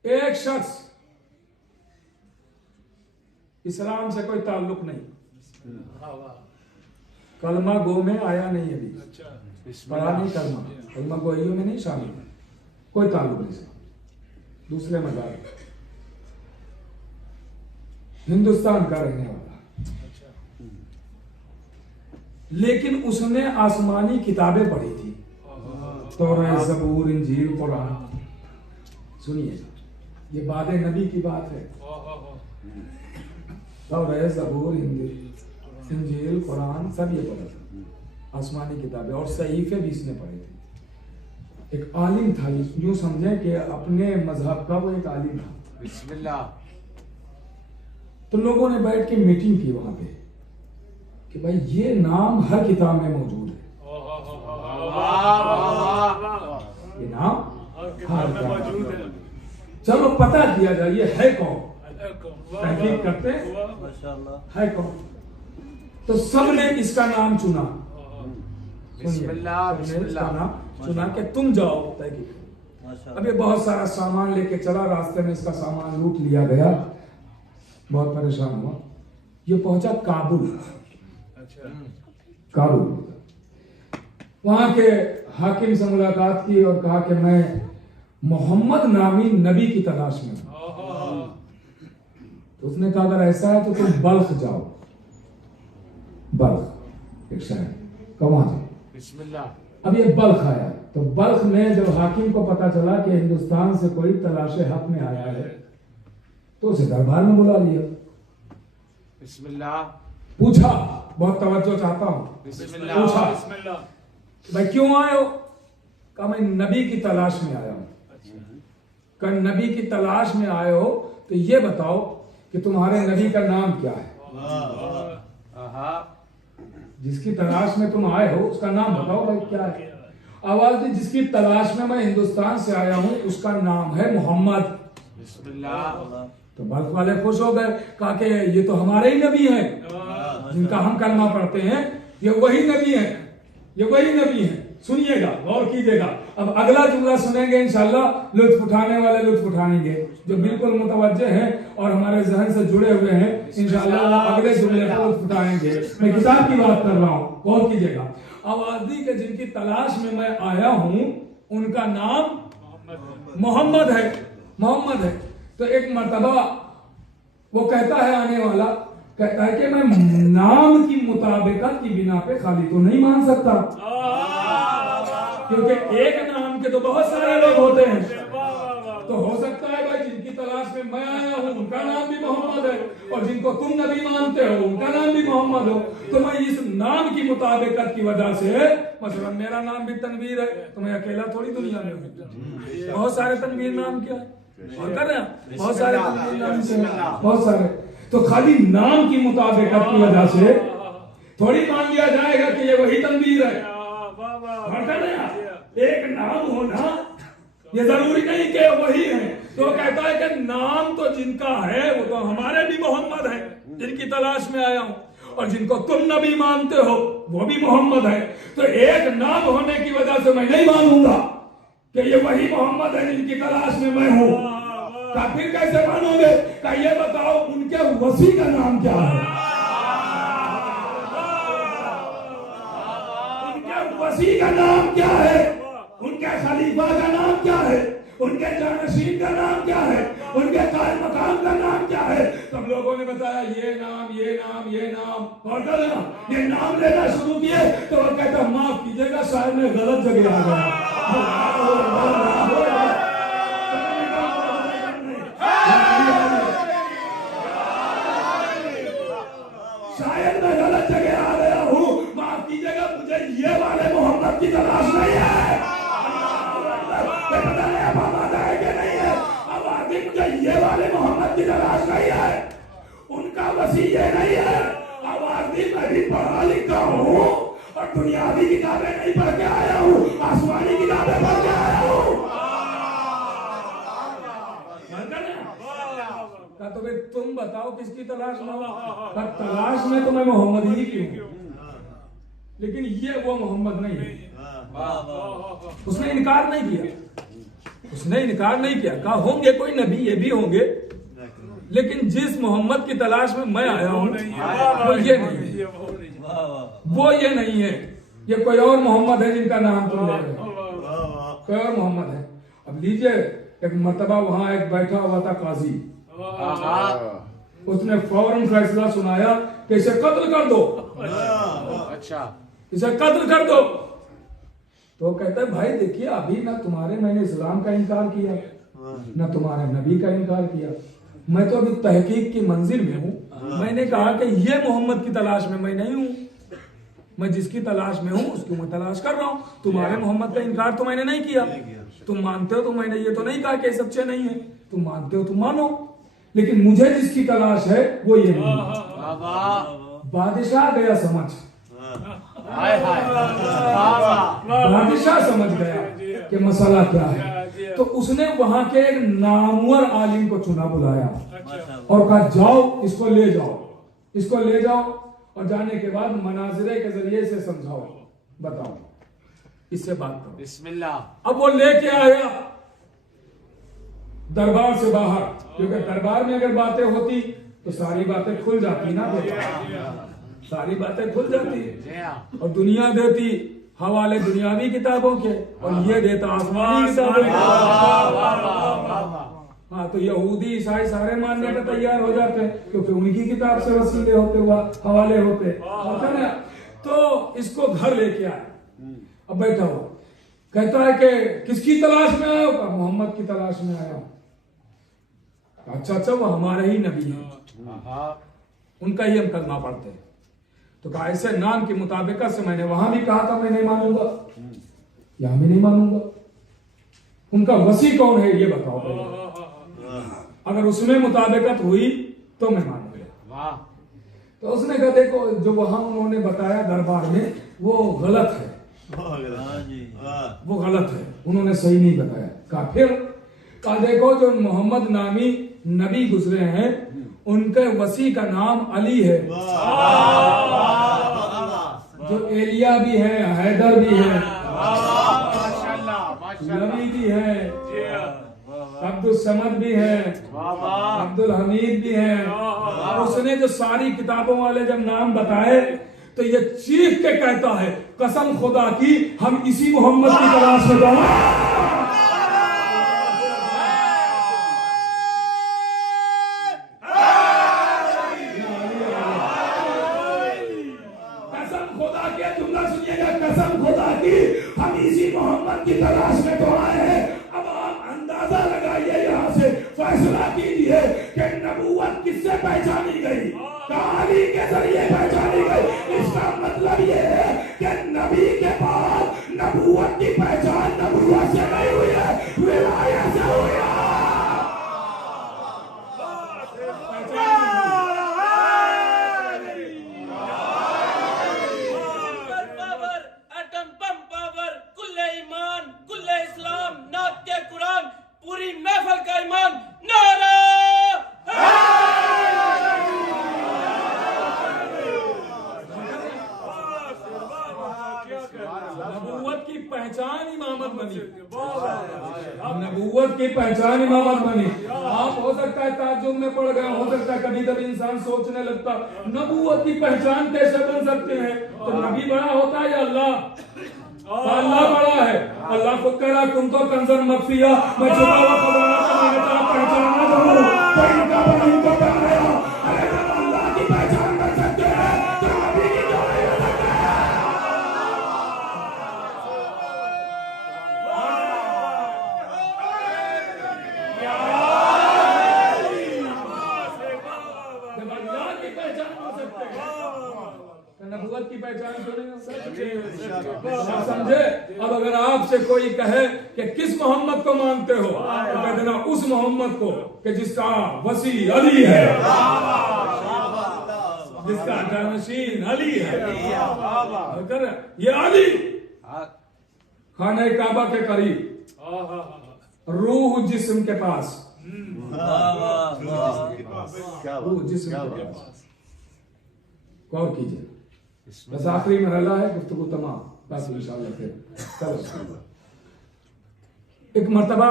एक शख्स इस्लाम से कोई ताल्लुक नहीं, कलमा गो में आया नहीं अभी, पढ़ा नहीं कलमा, कलमा गोइयों में नहीं शामिल, कोई ताल्लुक नहीं, दूसरे मज़हब, हिंदुस्तान का रहने वाला, लेकिन उसने आसमानी किताबें पढ़ी थी, तौरात, ज़बूर, इंजील, कुरान। सुनिए, ये बाद नबी की बात है। तौरात, ज़बूर, इंजील, कुरान सब ये पढ़ा था, आसमानी किताबें, और सहीफे भी इसने पढ़े थे। एक आलिम था, यूं समझे कि अपने मजहब का वो एक आलिम था। बिस्मिल्लाह। तो लोगों ने बैठ के मीटिंग की वहां पे कि भाई ये नाम हर किताब में मौजूद है, ये नाम हर किताब में मौजूद है, चलो पता किया जाए ये है कौन, तहकीक करते है कौन। तो सबने इसका नाम चुना, इसका नाम चुना कि तुम जाओ तहकीक। अब ये बहुत सारा सामान लेके चला, रास्ते में इसका सामान लूट लिया गया, बहुत परेशान हुआ। ये पहुंचा काबुल, काबुल। वहां के हाकिम से मुलाकात की और कहा कि मैं मोहम्मद नामी नबी की तलाश में हूं। तो उसने कहा अगर ऐसा है तो तुम बल्ख जाओ, बल्ख एक शहर, कहाँ जाओ। बिस्मिल्लाह। अब ये बल्ख आया, तो बल्ख में जब हाकिम को पता चला कि हिंदुस्तान से कोई तलाशे हक में आया है, तो उसे दरबार में बुला लिया। बिस्मिल्लाह। पूछा, बहुत तवज्जो चाहता हूं, पूछा भाई क्यों आए हो? कहा मैं नबी की तलाश में आया हूं। कहा नबी की तलाश में आए हो तो ये बताओ कि तुम्हारे नबी का नाम क्या है? जिसकी तलाश में तुम आए हो उसका नाम बताओ भाई क्या है? आवाज दी, जिसकी तलाश में मैं हिंदुस्तान से आया हूं उसका नाम है मोहम्मद। तो बल्ख वाले खुश हो गए, कहा कि ये तो हमारे ही नबी हैं जिनका हम कलमा पढ़ते हैं, ये वही नबी हैं, ये वही नबी हैं। सुनिएगा, गौर कीजिएगा, अब अगला जुमला सुनेंगे इंशाल्लाह, लुत्फ उठाने वाले लुत्फ उठाएंगे, जो बिल्कुल मुतवज्जे हैं और हमारे जहन से जुड़े हुए हैं, इंशाल्लाह अगले जुमले को लुत्फ उठाएंगे। मैं किताब की बात कर रहा हूँ, गौर कीजिएगा। आवाज़ी के जिनकी तलाश में मैं आया हूँ उनका नाम मोहम्मद है, मोहम्मद है। तो एक मर्तबा वो कहता है, आने वाला कहता है कि मैं नाम की मुताबिकत की बिना पे खाली तो नहीं मान सकता, क्योंकि एक नाम के तो बहुत सारे लोग होते हैं। तो हो सकता है भाई जिनकी तलाश में मैं आया हूं उनका नाम भी मोहम्मद है, और जिनको तुम नबी मानते हो उनका नाम भी मोहम्मद हो। तो मैं इस नाम की मुताबिकत की वजह से, मसलन मेरा नाम भी तनवीर है, तो मैं अकेला थोड़ी दुनिया में हूँ, बहुत सारे तनवीर नाम क्या है और कर रहे हैं, बहुत सारे तनवीर नाम से, बहुत सारे। तो खाली नाम की मुताबिकत की वजह से थोड़ी मान लिया जाएगा कि ये वही तनवीर है। एक नाम होना ये जरूरी नहीं कि वही है। तो कहता है कि नाम तो जिनका है वो तो हमारे भी मोहम्मद है, जिनकी तलाश में आया हूं, और जिनको तुम नबी मानते हो वो भी मोहम्मद है। तो एक नाम होने की वजह से मैं नहीं मानूंगा कि ये वही मोहम्मद है जिनकी तलाश में मैं हूं। का फिर कैसे मानोगे? का ये बताओ उनके वसी का नाम क्या है? उनके वसी का नाम क्या है? उनके खलीफा का नाम क्या है? उनके जानशीन का नाम क्या है? उनके कायल मकाम का नाम क्या है? सब लोगों ने बताया ये नाम, ये नाम, ये नाम, और करना ये नाम लेना शुरू किए। तो वो कहता माफ कीजिएगा शायद मैं गलत जगह आ गया, शायद मैं गलत जगह आ गया हूँ, माफ कीजिएगा, मुझे ये वाले मोहम्मद की तलाश नहीं है। पता नहीं अब आवाज है कि नहीं है, आवाज मुझे ये वाले मोहम्मद की तलाश नहीं है, उनका वसी ये नहीं है। आवाज मैं भी पढ़ा लिखा हूँ और दुनियावी किताबें नहीं पढ़ के आया हूँ, आसमानी किताबें पढ़ के आया हूँ। तो फिर तुम बताओ किसकी तलाश में हो? तलाश में तो मैं मोहम्मद ही की हूँ, लेकिन ये वो मोहम्मद नहीं है। उसने इनकार नहीं किया, उसने इनकार नहीं किया, कहा होंगे कोई नबी, ये भी होंगे, लेकिन जिस मोहम्मद की तलाश में मैं आया हूं वो ये नहीं है, वो ये नहीं है, ये कोई और मोहम्मद है जिनका नाम तुम ले रहे हो, कोई और मोहम्मद है। अब लीजिए, एक मर्तबा वहां एक बैठा हुआ था काजी, उसने फौरन फैसला सुनाया कि इसे कत्ल कर दो, अच्छा, इसे कत्ल कर दो। तो कहता है भाई देखिए, अभी ना तुम्हारे मैंने इस्लाम का इनकार किया, ना तुम्हारे नबी का इनकार किया, मैं तो अभी तहकीक की मंजिल में हूँ। मैंने कहा कि ये मोहम्मद की तलाश में मैं नहीं हूँ, मैं जिसकी तलाश में हूँ उसकी मैं तलाश कर रहा हूँ। तुम्हारे मोहम्मद का इनकार तो मैंने नहीं किया, तुम मानते हो तो मैंने ये तो नहीं कहा कि सच्चे नहीं है, तुम मानते हो तुम मानो, लेकिन मुझे जिसकी तलाश है वो ये नहीं। बादशाह गया समझ, बादशाह समझ गया कि मसला क्या है, तो उसने वहां के एक नामवर आलिम को चुना, बुलाया और कहा जाओ इसको ले जाओ, इसको ले जाओ, और जाने के बाद मनाजिरे के जरिए से समझाओ, बताओ, इससे बात करो। बिस्मिल्लाह। अब वो लेके आया दरबार से बाहर, क्योंकि दरबार में अगर बातें होती तो सारी बातें खुल जाती ना, सारी बातें खुल जाती, और दुनिया देती हवाले दुनियावी किताबों के, और ये देता आसमानी किताबों के। हाँ, तो यहूदी ईसाई सारे मानने पे तैयार हो जाते हैं, क्योंकि उनकी किताब से वसीले होते हुआ हवाले होते ना। तो इसको घर लेके आया, अब बैठा हुआ, कहता है कि किसकी तलाश में आया हो? मोहम्मद की तलाश में आया। अच्छा अच्छा, वो हमारे ही नबी हैं, उनका ही हम कलमा पढ़ते हैं। तो कहा ऐसे नाम की मुताबिकत से मैंने वहां भी कहा था मैं नहीं मानूंगा, यहां भी नहीं मानूंगा, उनका वसी कौन है ये बताओ पहले, अगर उसमें मुताबिकत हुई तो मैं मानूंगा। तो उसने कहा देखो, जो वहां उन्होंने बताया दरबार में वो गलत है, वो गलत है, उन्होंने सही नहीं बताया। कहा फिर? कहा देखो, जो मोहम्मद नामी नबी गुजरे हैं उनके वसी का नाम अली है, जो एलिया भी है, हैदर भी है, नबी भी है, अब्दुल समद भी है, अब्दुल हमीद भी है। उसने जो सारी किताबों वाले जब नाम बताए तो ये चीख के कहता है कसम खुदा की हम इसी मोहम्मद की तलाश में जाएं। मोहम्मद की तलाश में तो आए हैं। अब आप अंदाजा लगाइए, यहाँ से फैसला कीजिए कि नबूवत किससे पहचानी गई, कहानी के जरिए पहचानी गई। इसका मतलब ये है कि नबी के बाद नबूवत की पहचान नबूवत से नहीं हुई है, विलायत से हुई है। पूरी महफिल का ईमान नारा नबूवत की पहचान इमामत बनी, नबूवत की पहचान इमामत बनी। आप हो सकता है ताज्जुब में पड़ गए, हो सकता है कभी कभी इंसान सोचने लगता नबूवत की पहचान कैसे बन सकते हैं, तो नबी बड़ा होता है या अल्लाह? अल्लाह बड़ा है। अल्लाह खुद कह रहा तुम तो कंजर मख्फिया, मैं छुपा हुआ खजाना पहचानना चाहूं, तो इनका बना इनको कर रहा। अरे जब अल्लाह की पहचान कर सकते हैं तो नबी की क्यों नहीं हो सकते? जब अल्लाह की पहचान हो सकते हैं तो नबूवत की पहचान क्यों नहीं हो सकती? आप समझे? अब अगर आपसे कोई कहे कि किस मोहम्मद को मानते हो, तो कह देना उस मोहम्मद को कि जिसका वसी अली है, जिसका जानशीन अली है। ये अली खाने काबा के करीब, रूह जिस्म के पास, रूह जिस्म के पास। गौर कीजिए, बस आखिरी मरहला है, गुफ्तगू तमाम, बस इंशाअल्लाह फिर कल। एक मर्तबा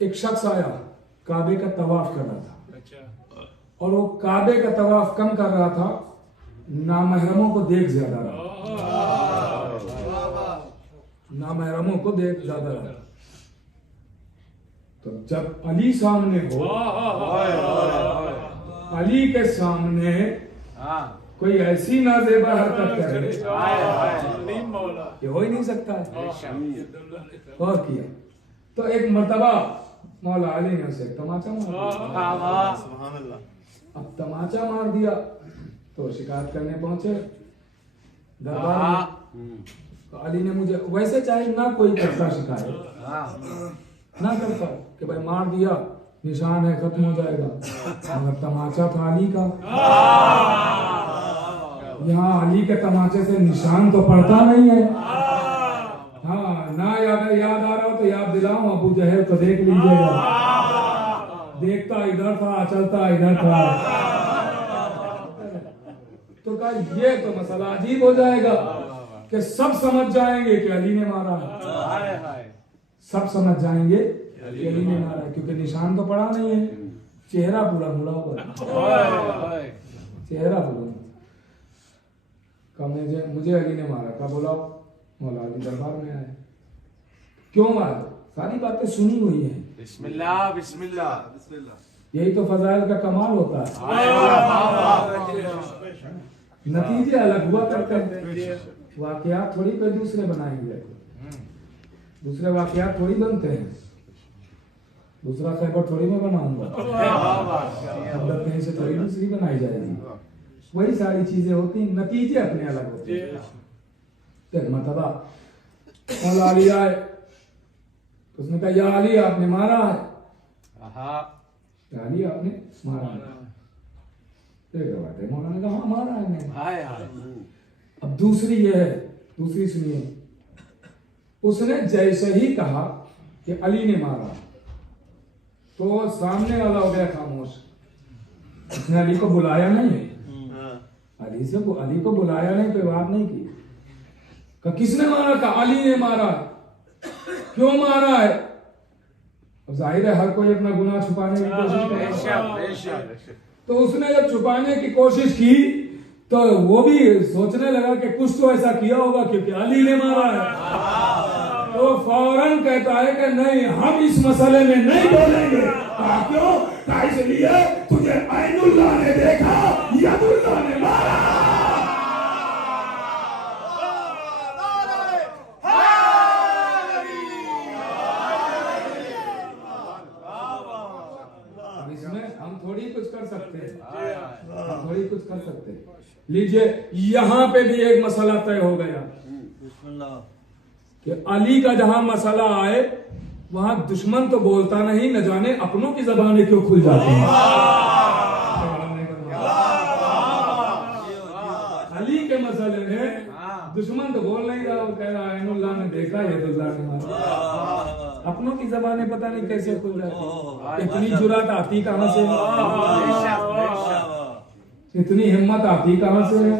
एक शख्स आया काबे का तवाफ कर रहा था और वो काबे का तवाफ कम कर रहा था, नामहरमों को देख ज्यादा रहा, नामहरमों को देख ज्यादा रहा। तो जब अली सामने हो, अली के सामने कोई ऐसी नाजेबा हरकत करे ये हो ही नहीं सकता है। और किया तो एक मर्तबा मौला अली ने उसे तमाचा मार दिया। अब तमाचा मार दिया तो शिकायत करने पहुंचे दरबार में। तो अली ने मुझे, वैसे चाहे ना कोई करता शिकायत ना करता कि भाई मार दिया निशान है खत्म हो जाएगा, मगर तमाचा था अली का। यहाँ अली के तमाचे से निशान तो पड़ता नहीं है। हाँ ना याद आ रहा हो तो याद दिलाऊं, अबू जहल तो देख लीजिएगा, देखता इधर था चलता इधर था। तो कहा ये तो मसला अजीब हो जाएगा कि सब समझ जाएंगे कि अली ने मारा है, सब समझ जाएंगे कि अली ने मारा है, क्योंकि निशान तो पड़ा नहीं है, चेहरा पूरा मुड़ा हुआ है, चेहरा पूरा। मुझे अली ने मारा, का बोला मौला अली दरबार में आए, क्यों मारा, सारी बातें सुनी हुई है। बिस्मिल्लाह बिस्मिल्लाह बिस्मिल्लाह। यही तो फजाइल का कमाल होता है, नतीजे अलग हुआ करते हैं। वाकयात थोड़ी कोई दूसरे बनाएंगे, दूसरे वाकयात थोड़ी बनते हैं, दूसरा खैबर थोड़ी मैं बनाऊंगा, कहीं से थोड़ी दूसरी बनाई जाएगी। वही सारी चीजें होती, नतीजे अपने अलग होते हैं। तो मर्तबा मौला अली आए, उसने कहा या अली आपने मारा है, या अली आपने मारा है। मौला ने कहा हाँ मारा है मैंने। अब दूसरी ये है, दूसरी सुनिए, उसने जैसे ही कहा कि अली ने मारा तो सामने वाला हो गया खामोश, उसने अली को बुलाया नहीं, अली को बुलाया नहीं, कोई बात नहीं की। किसने मारा, का अली ने मारा, क्यों मारा है। अब जाहिर है हर कोई अपना गुनाह छुपाने की कोशिश करेगा, तो उसने जब छुपाने की कोशिश की तो वो भी सोचने लगा कि कुछ तो ऐसा किया होगा क्योंकि अली ने मारा है। तो फौरन कहता है कि नहीं हम इस मसले में नहीं बोलेंगे। क्यों, इसलिए तुझे ऐनुल्लाह ने देखा, यदुल्लाह ने मारा। अब इसमें हम थोड़ी कुछ कर सकते हैं, हम थोड़ी कुछ कर सकते हैं। लीजिए यहाँ पे भी एक मसला तय हो गया कि अली का जहां मसला आए वहां दुश्मन तो बोलता नहीं, न जाने अपनों की जबानें क्यों खुल जाती हैं। अली के मसले में दुश्मन तो बोल नहीं रहा, वो कह रहा ऐनुल्लाह ने देखा, यदुल्लाह ने मारा। अपनों की जबानें पता नहीं कैसे खुल जाती, इतनी जुरात आती कहां से, इतनी हिम्मत आती कहां से है।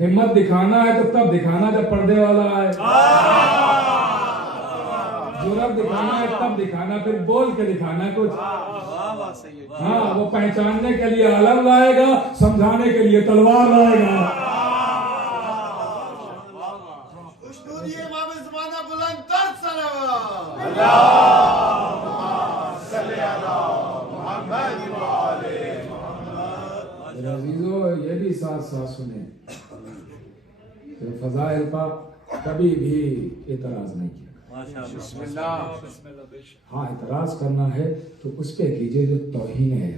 हिम्मत दिखाना है तो तब दिखाना जब पर्दे वाला आए, जुर्रत दिखाना है तब दिखाना, फिर बोल के दिखाना कुछ। हाँ वो पहचानने के लिए अलम लाएगा, समझाने के लिए तलवार लाएगा। ये भी साथ साथ सुने, फजाइल पर कभी भी एतराज नहीं किया। हाँ एतराज करना है तो उस पे कीजिए जो तौहीन है,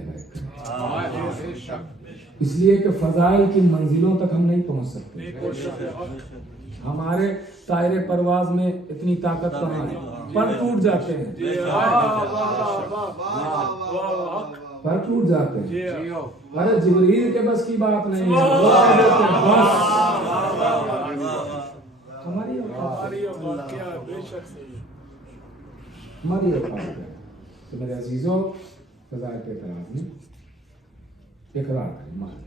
इसलिए कि फजाइल की मंजिलों तक हम नहीं पहुंच सकते। हमारे तायरे परवाज में इतनी ताकत कहाँ है, पर टूट जाते हैं, पर टूट जाते हैं। अरे जिब्रील के बस की बात नहीं है, बस हमारी औकात है। तो मेरे अजीजों फजाइल के एतराज में इकरार करें, मान।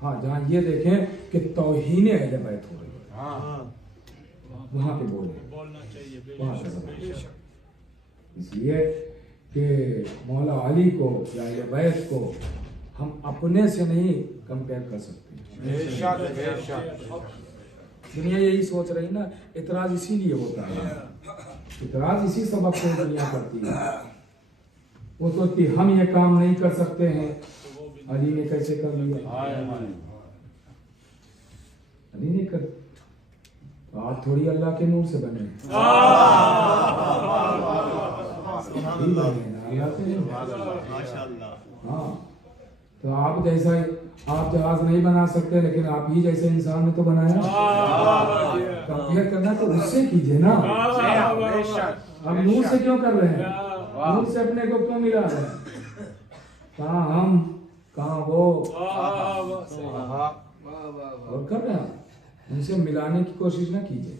हाँ जहाँ ये देखें कि तौहीन अहले बैत हो रही है वहां पे बोले, वहां पे इसलिए कि मौला अली को या अहले बैत को हम अपने से नहीं कंपेयर कर सकते। दुनिया यही सोच रही ना, इतराज इसीलिए होता है, इतराज इसी सबब से दुनिया करती है। वो सोचती हम ये काम नहीं कर सकते हैं, अली ने कैसे कर लिया, अली ने कर, तो आप थोड़ी अल्लाह के नूर से बने, हाँ। तो आप जैसा आप जहाज नहीं बना सकते, लेकिन आप ही जैसे इंसान ने तो बनाया। कंपेयर करना तो उससे कीजिए ना, हम नूर से क्यों कर रहे हैं, नूर से अपने को क्यों मिला है, कहाँ हम कहाँ वो, और कर रहे हैं। उनसे मिलाने की कोशिश ना कीजिए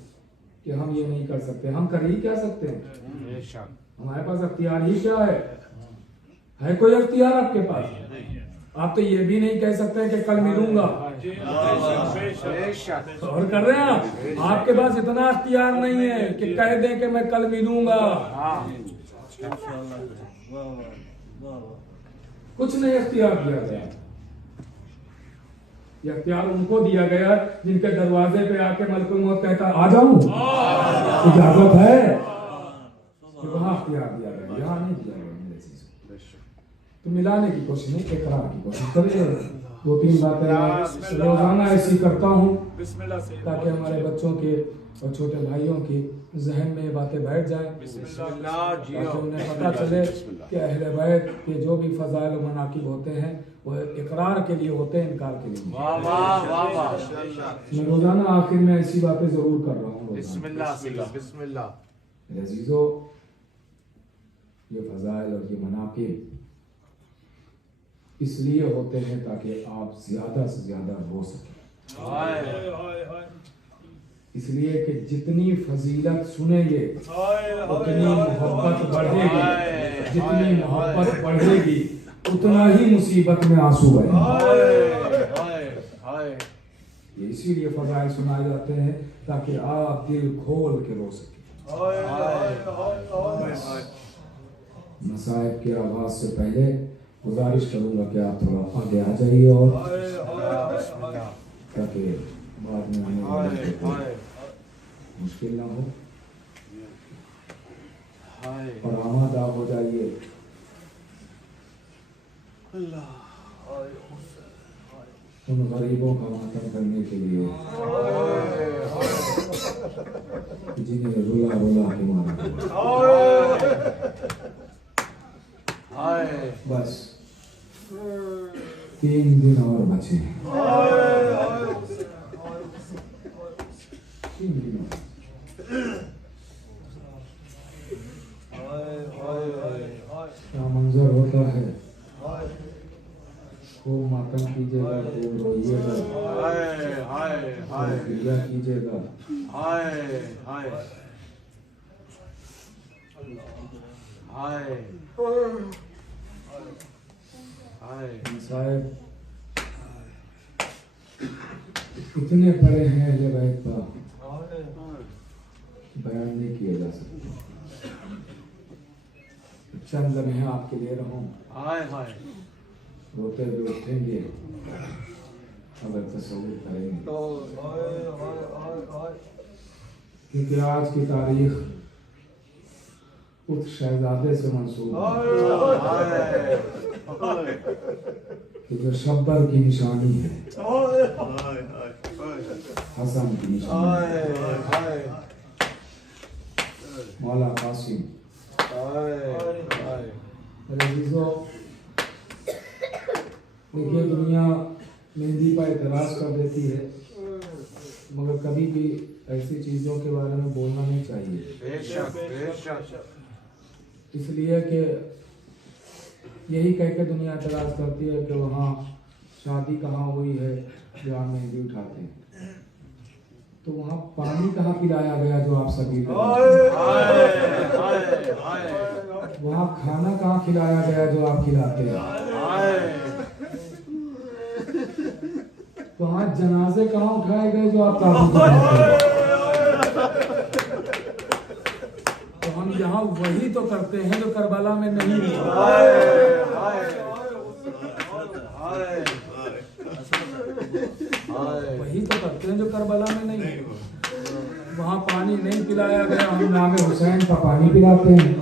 कि हम ये नहीं कर सकते, हम कर ही क्या सकते हैं, हमारे पास अख्तियार ही क्या है कोई अख्तियार आपके पास? आप तो ये भी नहीं कह सकते कि कल मिलूंगा, और कर रहे हैं आपके पास इतना अख्तियार नहीं है कि कह दें कि मैं कल मिलूंगा, कुछ नहीं अख्तियार दिया गया। ये अख्तियार उनको दिया गया जिनके दरवाजे पे आके मलकुल मौत कहता आ जाऊं, इजाजत है, वहां अख्तियार दिया गया, यहाँ नहीं दिया गया। तो मिलाने की कोशिश नहीं, इकरार की कोशिश करिए। 2-3 बातें रोजाना ऐसी करता हूँ ताकि हमारे बच्चों के और छोटे भाइयों के जहन में ये बातें बैठ जाएं, ताकि उन्हें पता चले कि अहले बैत के जो भी फजाइल और मनाकिब होते हैं वो इकरार के लिए होते हैं, इनकार के लिए। मैं रोजाना आखिर में ऐसी बातें जरूर कर रहा हूँ। अजीजों, ये फजाइल और ये मनाकिब इसलिए होते हैं ताकि आप ज्यादा से ज्यादा रो सकें, इसलिए कि जितनी फजीलत सुनेंगे उतनी मोहब्बत बढ़ेगी, जितनी मोहब्बत बढ़ेगी उतना ही मुसीबत में आंसू बहेंगे। इसीलिए फजाइल सुनाए जाते हैं ताकि आप दिल खोल के रो सकें। मसाइब के आवाज से पहले गुजारिश करूंगा कि आप थोड़ा आगे आ जाइए, और ताकि बाद में आने वाले मुश्किल ना हो, और आमादा हो जाइए। उन गरीबों का मातम करने के लिए जिन्हें रुला रुला के मारा, बस 3 दिन और बचे हैं, 3 दिन। क्या मंजर होता है, खूब मातम कीजिएगा, खूब रोइएगा, क्रिया कीजिएगा। साहब इतने बड़े हैं अहले बैत का, बयान नहीं किया जा सकता। चंद लम्हे आपके लिए रहूं, रोते हुए उठेंगे अगर तसव्वुर करेंगे, क्योंकि आज की तारीख उस शहजादे से मंसूब है कि जो शब्बर की निशानी है, हसन की निशानी, मौला कासिम। देखिए, दुनिया मेहंदी पर एतराज कर देती है, मगर कभी भी ऐसी चीजों के बारे में बोलना नहीं चाहिए, इसलिए कि यही कह के दुनिया एतराज करती है कि वहाँ शादी कहाँ हुई है जहाँ मेहंदी उठाते हैं, तो वहाँ पानी कहाँ पिलाया गया जो आप सभी को, वहाँ खाना कहाँ खिलाया गया जो आप खिलाते हैं, तो वहाँ जनाजे कहाँ उठाए गए जो आप ताबूत उठाते हैं। तो हम यहाँ वही तो करते हैं जो करबला में नहीं हुआ। वही तो करते हैं जो करबला में नहीं हुआ। वहाँ पानी नहीं पिलाया गया, हम नाम हुसैन का पानी पिलाते हैं।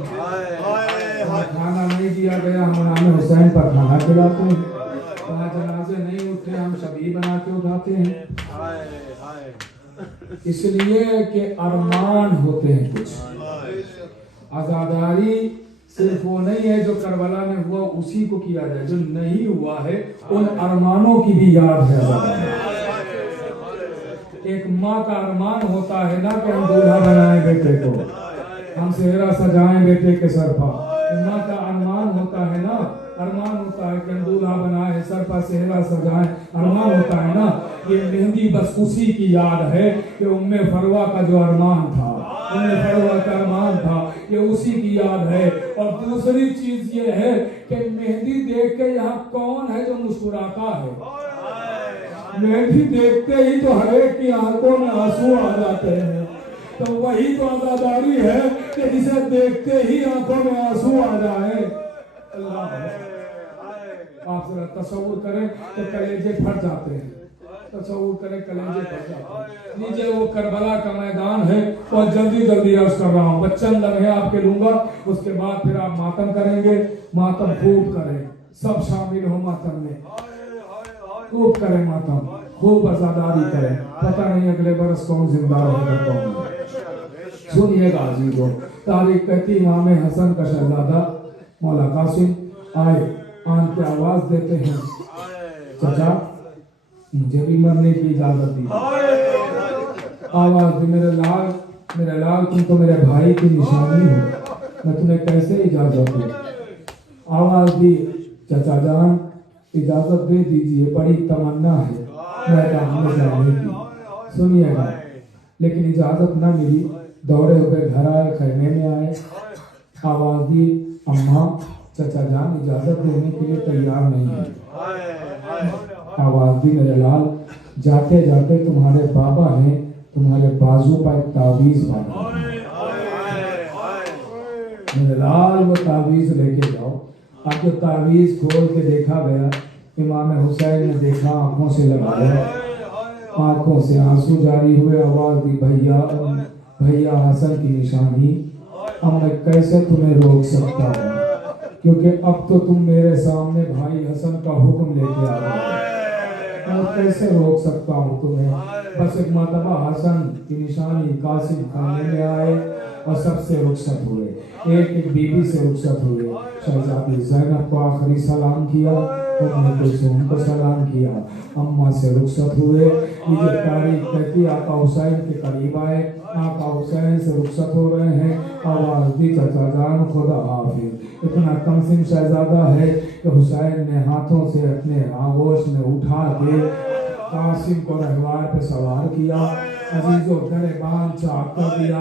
खाना नहीं दिया गया, हम नाम हुसैन पर खाना खिलाते हैं। वहाँ जनाजे नहीं उठे, हम शबी बना के उठाते हैं। इसलिए कि अरमान होते हैं कुछ। आजादारी सिर्फ वो नहीं है जो करबला में हुआ उसी को किया जाए, जो नहीं हुआ है उन अरमानों की भी याद है। एक माँ का अरमान होता है ना कि हम दूल्हा बनाएं बेटे को, हम सेहरा सजाएं बेटे के सर पर। माँ का अरमान होता है ना, अरमान होता है कि हम दूल्हा बनाए, सर पर सेहरा सजाएं। अरमान होता है ना, ये मेहंदी बस उसी की याद है कि उम्मे फरवा का जो अरमान था, उम्मे फरवा का अरमान था, ये उसी की याद है। और दूसरी चीज ये है कि मेहंदी देख के यहाँ कौन है जो मुस्कुराता है? मेहंदी देखते ही तो हर एक की आंखों में आंसू आ जाते हैं। तो वही तो आजादारी है कि जिसे देखते ही आंखों में आंसू आ जाए। अल्लाह, आप जरा तसव्वुर करें तो कलेजे फट जाते हैं। तसव्वुर करें, कलेजे फट जाते हैं। नीचे वो करबला का मैदान है और जल्दी जल्दी अर्ज कर रहा हूँ, बच्चन लम्हे आपके लूंगा, उसके बाद फिर आप मातम करेंगे। मातम खूब करें, सब शामिल हो मातम में, खूब करें मातम, खूब आजादारी करें। पता नहीं अगले बरस कौन जिंदा रहेगा कौन नहीं। सुनिएगा अजीजों, तारीख कहती इमाम हसन का शहजादा मौला कासिम आए, आन के आवाज देते हैं, चाचा मुझे भी मरने की इजाजत दी। आवाज दी, मेरे लाल तुम तो मेरे भाई की निशानी हो, मैं तुम्हें कैसे इजाजत दूं? आवाज दी, चाचा जान इजाजत दे दीजिए, बड़ी तमन्ना है मैदान में जाने की। सुनिएगा, लेकिन इजाजत न मिली। दौड़े हुए घर आए, खैमे में आए, आवाज दी, अम्मा चाचा जान इजाजत देने के लिए तैयार नहीं है। आवाज दी, मेरे लाल जाते जाते तुम्हारे बाबा ने तुम्हारे बाजू पर एक तावीज बांधा, मेरे लाल वो तावीज लेके जाओ। आपको तावीज खोल के देखा गया, इमाम हुसैन ने देखा, आंखों से लगाया, आंखों से आंसू जारी हुए। आवाज दी, भैया हसन की निशानी, अब मैं कैसे तुम्हें रोक सकता हूँ, क्योंकि अब तो तुम मेरे सामने भाई हसन का हुक्म लेके आ रहे हो, मैं कैसे रोक सकता हूँ तुम्हें। बस एक मरतबा हसन की निशानी कासिम खाने में आए और सबसे रुखसत हुए, एक एक बीबी से रुखसत हुए। शहजादी ज़ैनब को आखिरी सलाम किया, उम्मे कुलसूम को सलाम किया, अम्मा से रुखसत हुए। ये तारीख कहती आका हुसैन के करीब आए, आका हुसैन से रुखसत हो रहे हैं। आवाज दी, चाचा जान खुदा हाफिज। इतना कमसिन शहजादा है कि हुसैन ने हाथों से अपने आगोश में उठा के कासिम को रहवार पे सवार किया, अजीजों गरेबान चाक कर दिया,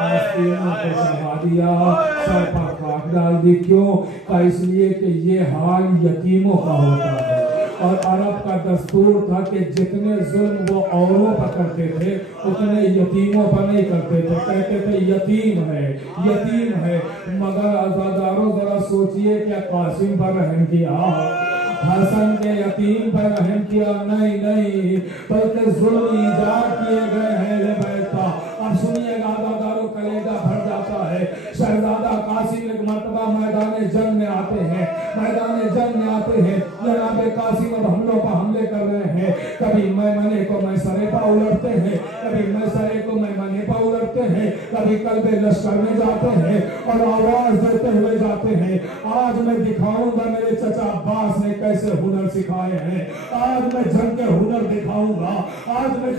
आस्तीनों को चढ़ा दिया, सर पर खाक डाल दी। क्यों? का इसलिए कि ये हाल यतीमों का होता है। और अरब का दस्तूर था कि जितने जुल्म वो औरों पर करते थे उतने यतीमों पर नहीं करते थे। कहते थे यतीम है, यतीम है। मगर आजादारों जरा सोचिए क्या कासिम पर रहम किया, हसन के यतीम पर रहम किया? नहीं, बल्कि जुल्म ईजाद किए गए हैं लेबैता। अब सुनिएगा आजादारों, कलेजा भर जाता है। शहजादा कासिम एक मर्तबा मैदान जंग में आते हैं, जनाब कासिम अब हमलों पर हमले कर रहे हैं। कभी मैमने को मैसरे पर उलटते हैं, कभी मैसरे को मैमने पर उलटते हैं, कभी कल्बे लश्कर में जाते हैं और आवाज देते हुए जाते हैं, आज मैं दिखाऊंगा मेरे चचा अब्बास ने कैसे हुनर सिखाए हैं, आज मैं जंग के हुनर दिखाऊंगा, आज मैं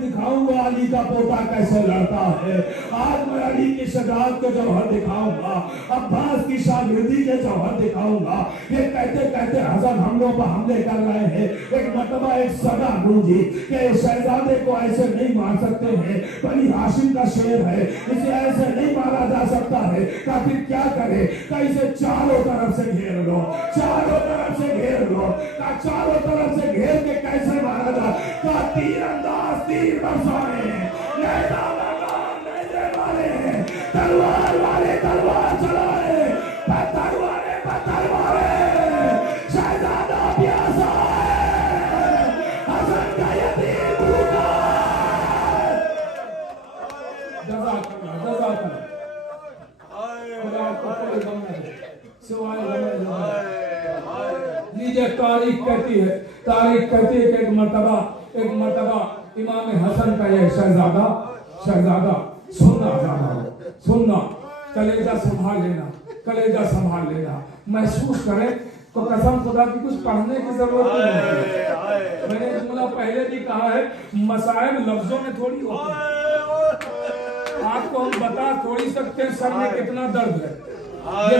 दिखाऊंगा अली का पोता कैसे लड़ता है, आज मैं अली की शजाअत के जौहर दिखाऊंगा, अब्बास की शागिर्दी के जौहर दिखाऊंगा। ये कहते कहते हसन हमलों पर हमले कर रहे हैं। एक मर्तबा एक सदा गूंजी कि शहजादे को ऐसे नहीं मार सकते हैं, बनी हाशिम का शेर है, इसे ऐसे नहीं मारा जा सकता है। का फिर क्या करे? का इसे चारों तरफ से घेर लो, चारों तरफ से घेर लो। का चारों तरफ से घेर के कैसे मारा जा? का तीर अंदाज तीर बरसाए, नैना लगा नैने वाले हैं, तलवार वाले तलवार चलाए, पत्थर वाले पत्थर मारे। शहजादा प्यासा है, हसन का यतीम भूखा है। जज़ाकल्लाह जज़ाकल्लाह। खुदा आपको कोई गम न दे सिवाय गम। लीजिए तारीख कहती है कि एक मर्तबा इमाम हसन का यह शहजादा सुनना कलेजा संभाल लेना महसूस करें तो कसम खुदा की कुछ पढ़ने की जरूरत नहीं है। मैंने जुमला पहले भी कहा है, मसाइब लफ्जों में थोड़ी होते हैं। आपको हम बता थोड़ी सकते हैं सर में कितना दर्द है, ये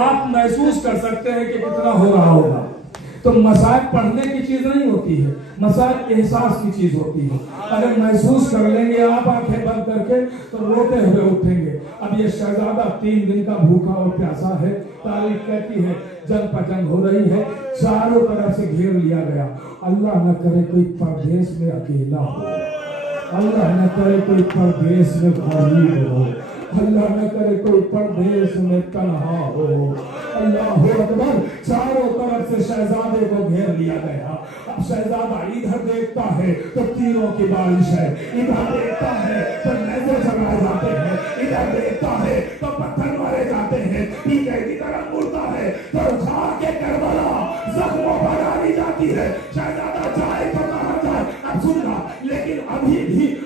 आप महसूस कर सकते हैं कि कितना हो रहा होगा। तो मसाइब पढ़ने की चीज नहीं होती है, मसाइब एहसास की चीज होती है। अगर महसूस कर लेंगे आप आंखें बंद करके तो रोते हुए उठेंगे। अब ये शहजादा 3 दिन का भूखा और प्यासा है। तारीख कहती है जंग पर जंग हो रही है, चारों तरफ से घेर लिया गया। अल्लाह न करे कोई परदेश में अकेला हो, अल्लाह न करे कोई परदेश में गरीब हो, अल्लाह न करे कोई परदेश में तन्हा हो। अल्लाह अकबर। चारों तरफ से शहजादे को घेर लिया गया। अब शहजादा इधर देखता है तो तीरों की बारिश है, इधर देखता है तो नेज़े चलाए जाते हैं, इधर देखता है तो पत्थर मारे जाते हैं, पीछे की तरफ मुड़ता है तो उठा के करबला जख्मों पर डाली जाती है। शहजादा जाए तो कहां जाए। अब सुनना, लेकिन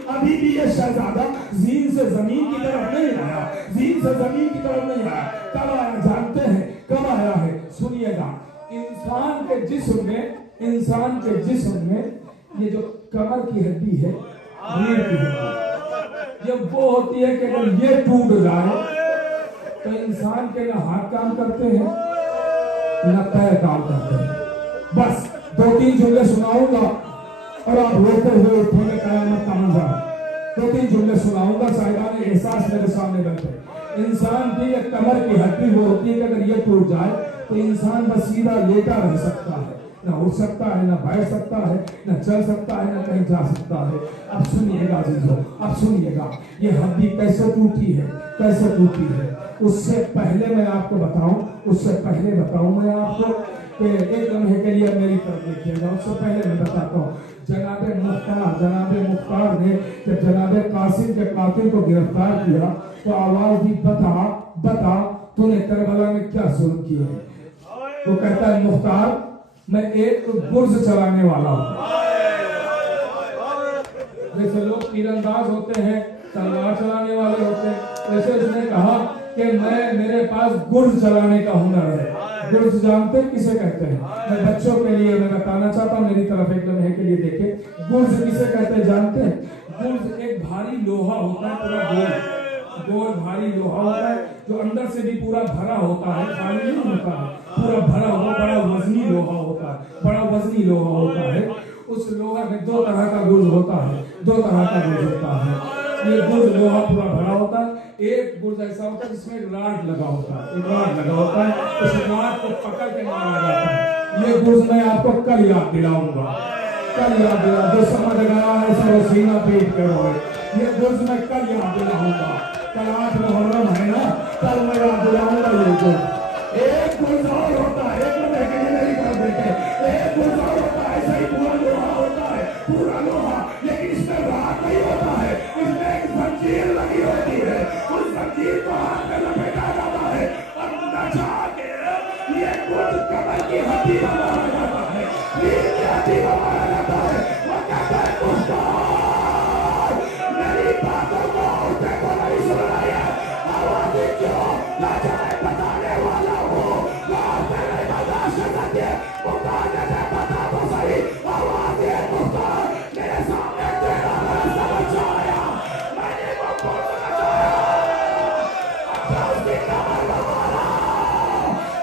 अभी भी ये शहजादा जीन से जमीन की तरफ नहीं आया, जीन से जमीन की तरफ नहीं आया। कब आया जानते हैं? कब आया है? सुनिएगा। इंसान के जिस्म में ये जो कमर की हड्डी है, रीढ़ की हड्डी, ये वो होती है कि अगर ये टूट जाए तो इंसान के ना हाथ काम करते हैं ना पैर काम करते हैं। बस 2-3 जुमले सुनाऊंगा और आप रोते हुए उठेंगे कयामत का मंजर। 2-3 जुमले सुनाऊंगा, साहिबान एहसास मेरे सामने बैठे। इंसान की एक कमर की हड्डी वो होती है कि अगर ये टूट जाए तो इंसान बस सीधा लेटा रह सकता है, ना उठ सकता है, ना बैठ सकता है, ना चल सकता है, ना कहीं जा सकता है। अब सुनिएगा अजीजों, अब सुनिएगा ये हड्डी कैसे टूटी है, कैसे टूटी है। उससे पहले मैं आपको बताऊं मैं आपको कि एक लम्हे के लिए मेरी तरफ देखिएगा। उससे पहले मैं बताता हूँ, जनाबे मुख्तार ने जब जनाबे कासिम के कातिल को गिरफ्तार किया तो आवाज दी, बता तूने करबला में क्या जुल्म किए हैं। तो कहता है मुख्तार, मैं एक गुर्ज चलाने वाला हूँ। जैसे लोग तीरंदाज होते हैं, तलवार चलाने वाले होते हैं, वैसे उसने कहा कि मेरे पास गुर्ज चलाने का हुनर है। गुर्ज जानते हैं किसे कहते हैं? मैं बच्चों के लिए मैं बताना चाहता हूँ, मेरी तरफ एक लम्हे के लिए देखें। गुर्ज किसे कहते हैं जानते हैं? गुर्ज एक भारी लोहा होता है, पूरा गोल भारी लोहा होता है, जो अंदर से भी पूरा भरा होता है, खाली नहीं होता है, पूरा भरा हुआ बड़ा वजनी लोहा होता है, बड़ा वजनी लोहा होता है। उस लोहा में 2 तरह का गुर्ज होता है, 2 तरह का गुर्ज होता है। ये गुर्ज लोहा पूरा भरा होता है। एक गुर्ज ऐसा होता है जिसमें एक राड लगा होता है, एक राड लगा होता है, उस राड को पकड़ के मारा जाता है। ये गुर्ज मैं आपको कल याद दिलाऊंगा, कल याद दिला। जो समझ गया है सो सीना पीट करो। ये गुर्ज मैं कल याद दिलाऊंगा। कल 8 मुहर्रम है ना, कल मैं याद दिलाऊंगा ये गुर्ज। एक गुर्ज और होता है, एक लम्हे के लिए मेरी तरफ देखे। एक गुर्ज और होता है, ऐसा ही पूरा लोहा होता है, पूरा लोहा, लेकिन इसमें राड नहीं होता है, इसमें एक जंजीर लगी होती है। उस जंजीर को हाथ में लपेटा जाता है और नचा के ये गुर्ज कमर की हड्डी में मारा जाता है, रीढ़ की हड्डी में मारा जाता है। वो कहता है मुख्तार, मेरी बातों को उठे को नहीं सुन रही है, आवाज़ क्यों ना जाए बताने वाला हो, मेरे बर्दाश्त कर सकते। मुख्तार जैसे बता तो सही, आवाज़ है मुख्तार, मेरे सामने तेरा रास्ता बचाया, मैंने वो गुर्ज बचाया। अच्छा उसकी कमर में मारा,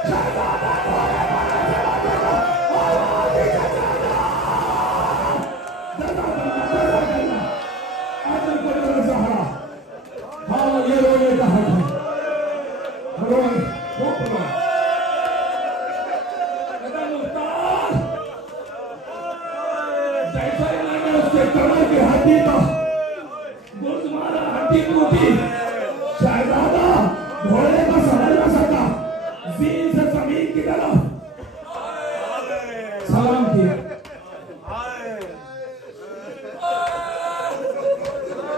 शहजादा घोड़े पर ऐसे लगेगा, आवाज़ ही जचाना। हाँ, ये रोने का हक है। जैसे मैंने उसके कमर की हड्डी को गुर्ज मारा, हड्डी टूटी, शहजादा की तरफ सलाम किया।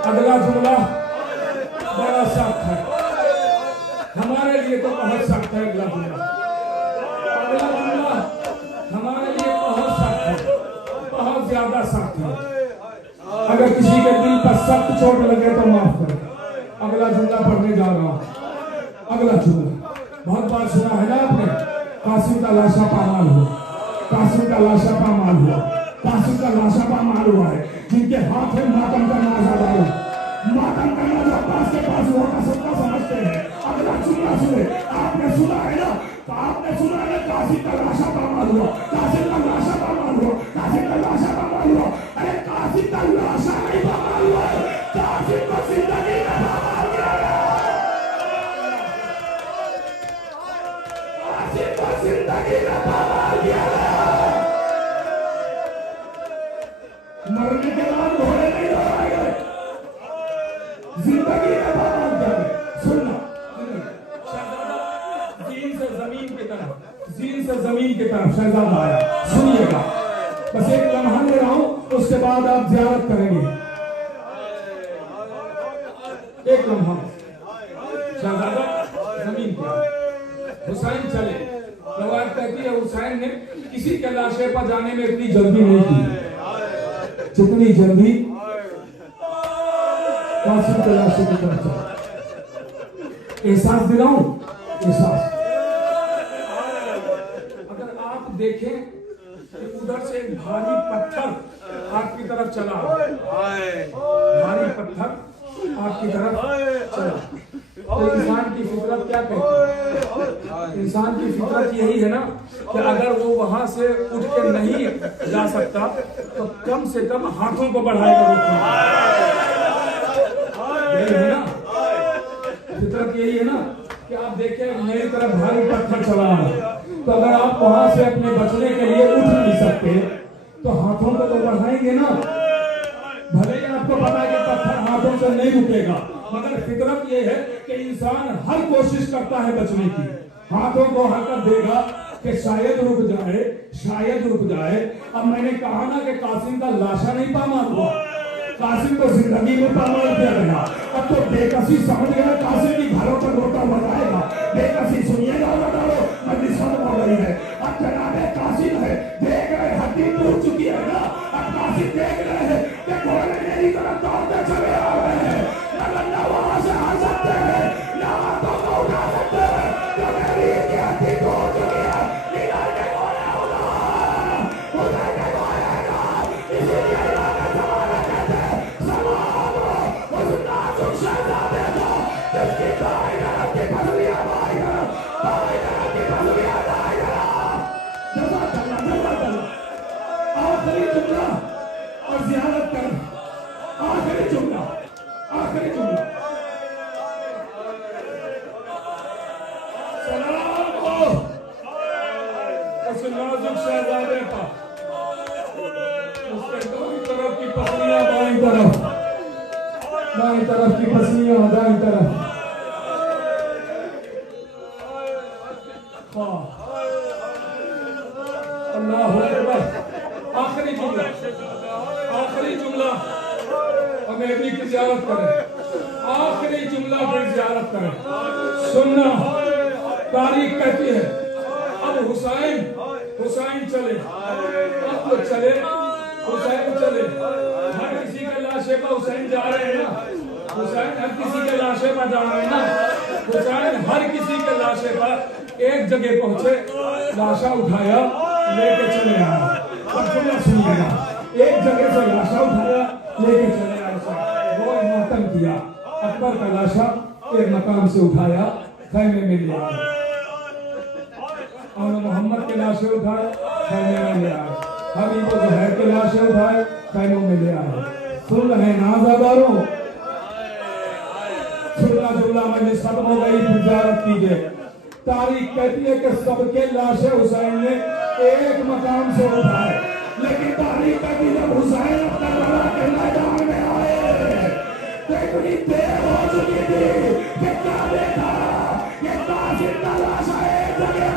अगला जुमला बड़ा सख्त है, हमारे लिए तो बहुत सख्त है। अगला जुमला हमारे लिए बहुत सख्त है, बहुत ज्यादा सख्त है। अगर किसी के दिल पर सख्त चोट लगे तो माफ करें। अगला जुमला पढ़ने जा रहा हूं। अगला जुमला बहुत बार सुना है ना आपने, कासिम का लाशा पामाल हुआ, कासिम का लाशा पामाल हुआ, कासिम का लाशा पामाल हुआ है। जिनके हाथ में मातम करना ज्यादा हो, मातम करना जो पास के पास हुआ का सबका समझते हैं। अगला जुमला सुने, आपने सुना है ना, आपने सुना है कासिम का लाशा पामाल हुआ, कासिम का लाशा पामाल हुआ, कासिम का लाशा पामाल हुआ। अरे कासिम का लाशा नहीं पामाल हुआ, कासिम को जिंदगी में पामाल किया गया, कासिम को जिंदगी में पामाल किया गया। मरने के बाद घोड़े नहीं दौड़ाए गए, जिंदगी में पामाल किया गया। सुनना, जीन से जमीन की तरफ, जीन से जमीन की तरफ शहजादा आया। सुनिएगा, बस एक लम्हा ले रहा हूं, उसके बाद आप ज़ियारत करेंगे। एक लम्हा, शहजादा जमीन पे, हुसैन चले। रवायत कहती है हुसैन ने किसी के लाशे पर जाने में इतनी जल्दी नहीं की जितनी जल्दी कासिम के लाशे की तरफ चला। एहसास दिलाऊं, एहसास। अगर आप देखें कि उधर से एक भारी पत्थर आपकी तरफ चला, भारी पत्थर आपकी तरफ चला, तो इंसान की फितरत क्या कहती है? इंसान की फितरत यही है ना कि अगर वो वहां से उठ के नहीं जा सकता तो कम से कम हाथों को बढ़ाएगा। यही है ना फितरत, यही है ना कि आप देखें मेरी तरफ भारी पत्थर चला है, तो अगर आप वहां से अपने बचने के लिए उठ नहीं सकते तो हाथों को तो बढ़ाएंगे ना। भले ही आपको पता है कि पत्थर हाथों से नहीं रुकेगा, मगर फितरत ये है कि इंसान हर कोशिश करता है बचने की। हाथों को हरकत देगा कि शायद रुक जाए, शायद रुक जाए। अब मैंने कहा ना कि कासिम का लाशा नहीं पामाल हुआ, कासिम को जिंदगी में पामाल किया गया। अब तो बेकसी समझ गया, कासिम की घरों पर रोता बताएगा। बेकसी सुनिएगा, बताओ मजलिस खत्म हो गई है। अब जनाबे कासिम है, देख रहे हड्डी टूट चुकी है ना। अब कासिम देख रहे हैं कि घोड़े मेरी तरफ दौड़ते चले आ रहे हैं, मगर न वहां से आ सकते हैं, न हाथों को उठा सकते हैं, तो मेरी हड्डी टूट चुकी है। निकल के घोड़े उधर के घोड़े का, इसीलिए इलाके जमाना कहते हैं सलाम उस नाजुक शहजादे को जिसकी बाई तरफ की पसलियां बाई तरफ, बाई तरफ की पसलियां दाई तरफ। जज़ाकल्लाह, जज़ाकल्लाह। आखिरी जुमला और ज़ियारत कर, आखिरी जुमला, आखिरी जुमला। सलाम हो उस नाजुक शहजादे पर, उसके दोनों तरफ की पसलियां बाईं तरफ, बाईं तरफ की पसलियां दाईं तरफ। अल्लाहु अकबर। आखिरी जुमला, आखिरी जुमला, अमेरी की ज़ियारत करें। आखिरी जुमला फिर ज़ियारत करें। सुनना, तारीख कहती है अब हुसैन चले, अब तो चले, हुसैन चले। हर किसी के लाशे पर हुसैन जा रहे हैं ना, हुसैन हर किसी के लाशे पर जा रहे हैं ना। हुसैन हर किसी के लाशे पर एक जगह पहुंचे, लाशा उठाया, लेके चले आया। और जुमला सुनिएगा, एक जगह से लाशा उठाया, लेके चले आया। वो मातम किया, अकबर का लाशा एक मकाम से उठाया, खैमे में ले आया। और मोहम्मद के लाशे उठाए, खैमे में ले आए। हबीब ज़ुहैर के लाशे उठाए, खैमों में ले आए। सुन रहे नाज़ादारों, सुनना जुमला मजलिस खत्म हो गई, तिजारत कीजिए। तारीख कहती है कि सबके लाशे हुसैन ने एक मकाम से उठाए, लेकिन तारीख कहती है जब हुसैन करबला के मैदान में आए तो इतनी देर हो चुकी थी कि क्या देखा, ये कासिम का लाशा एक जगह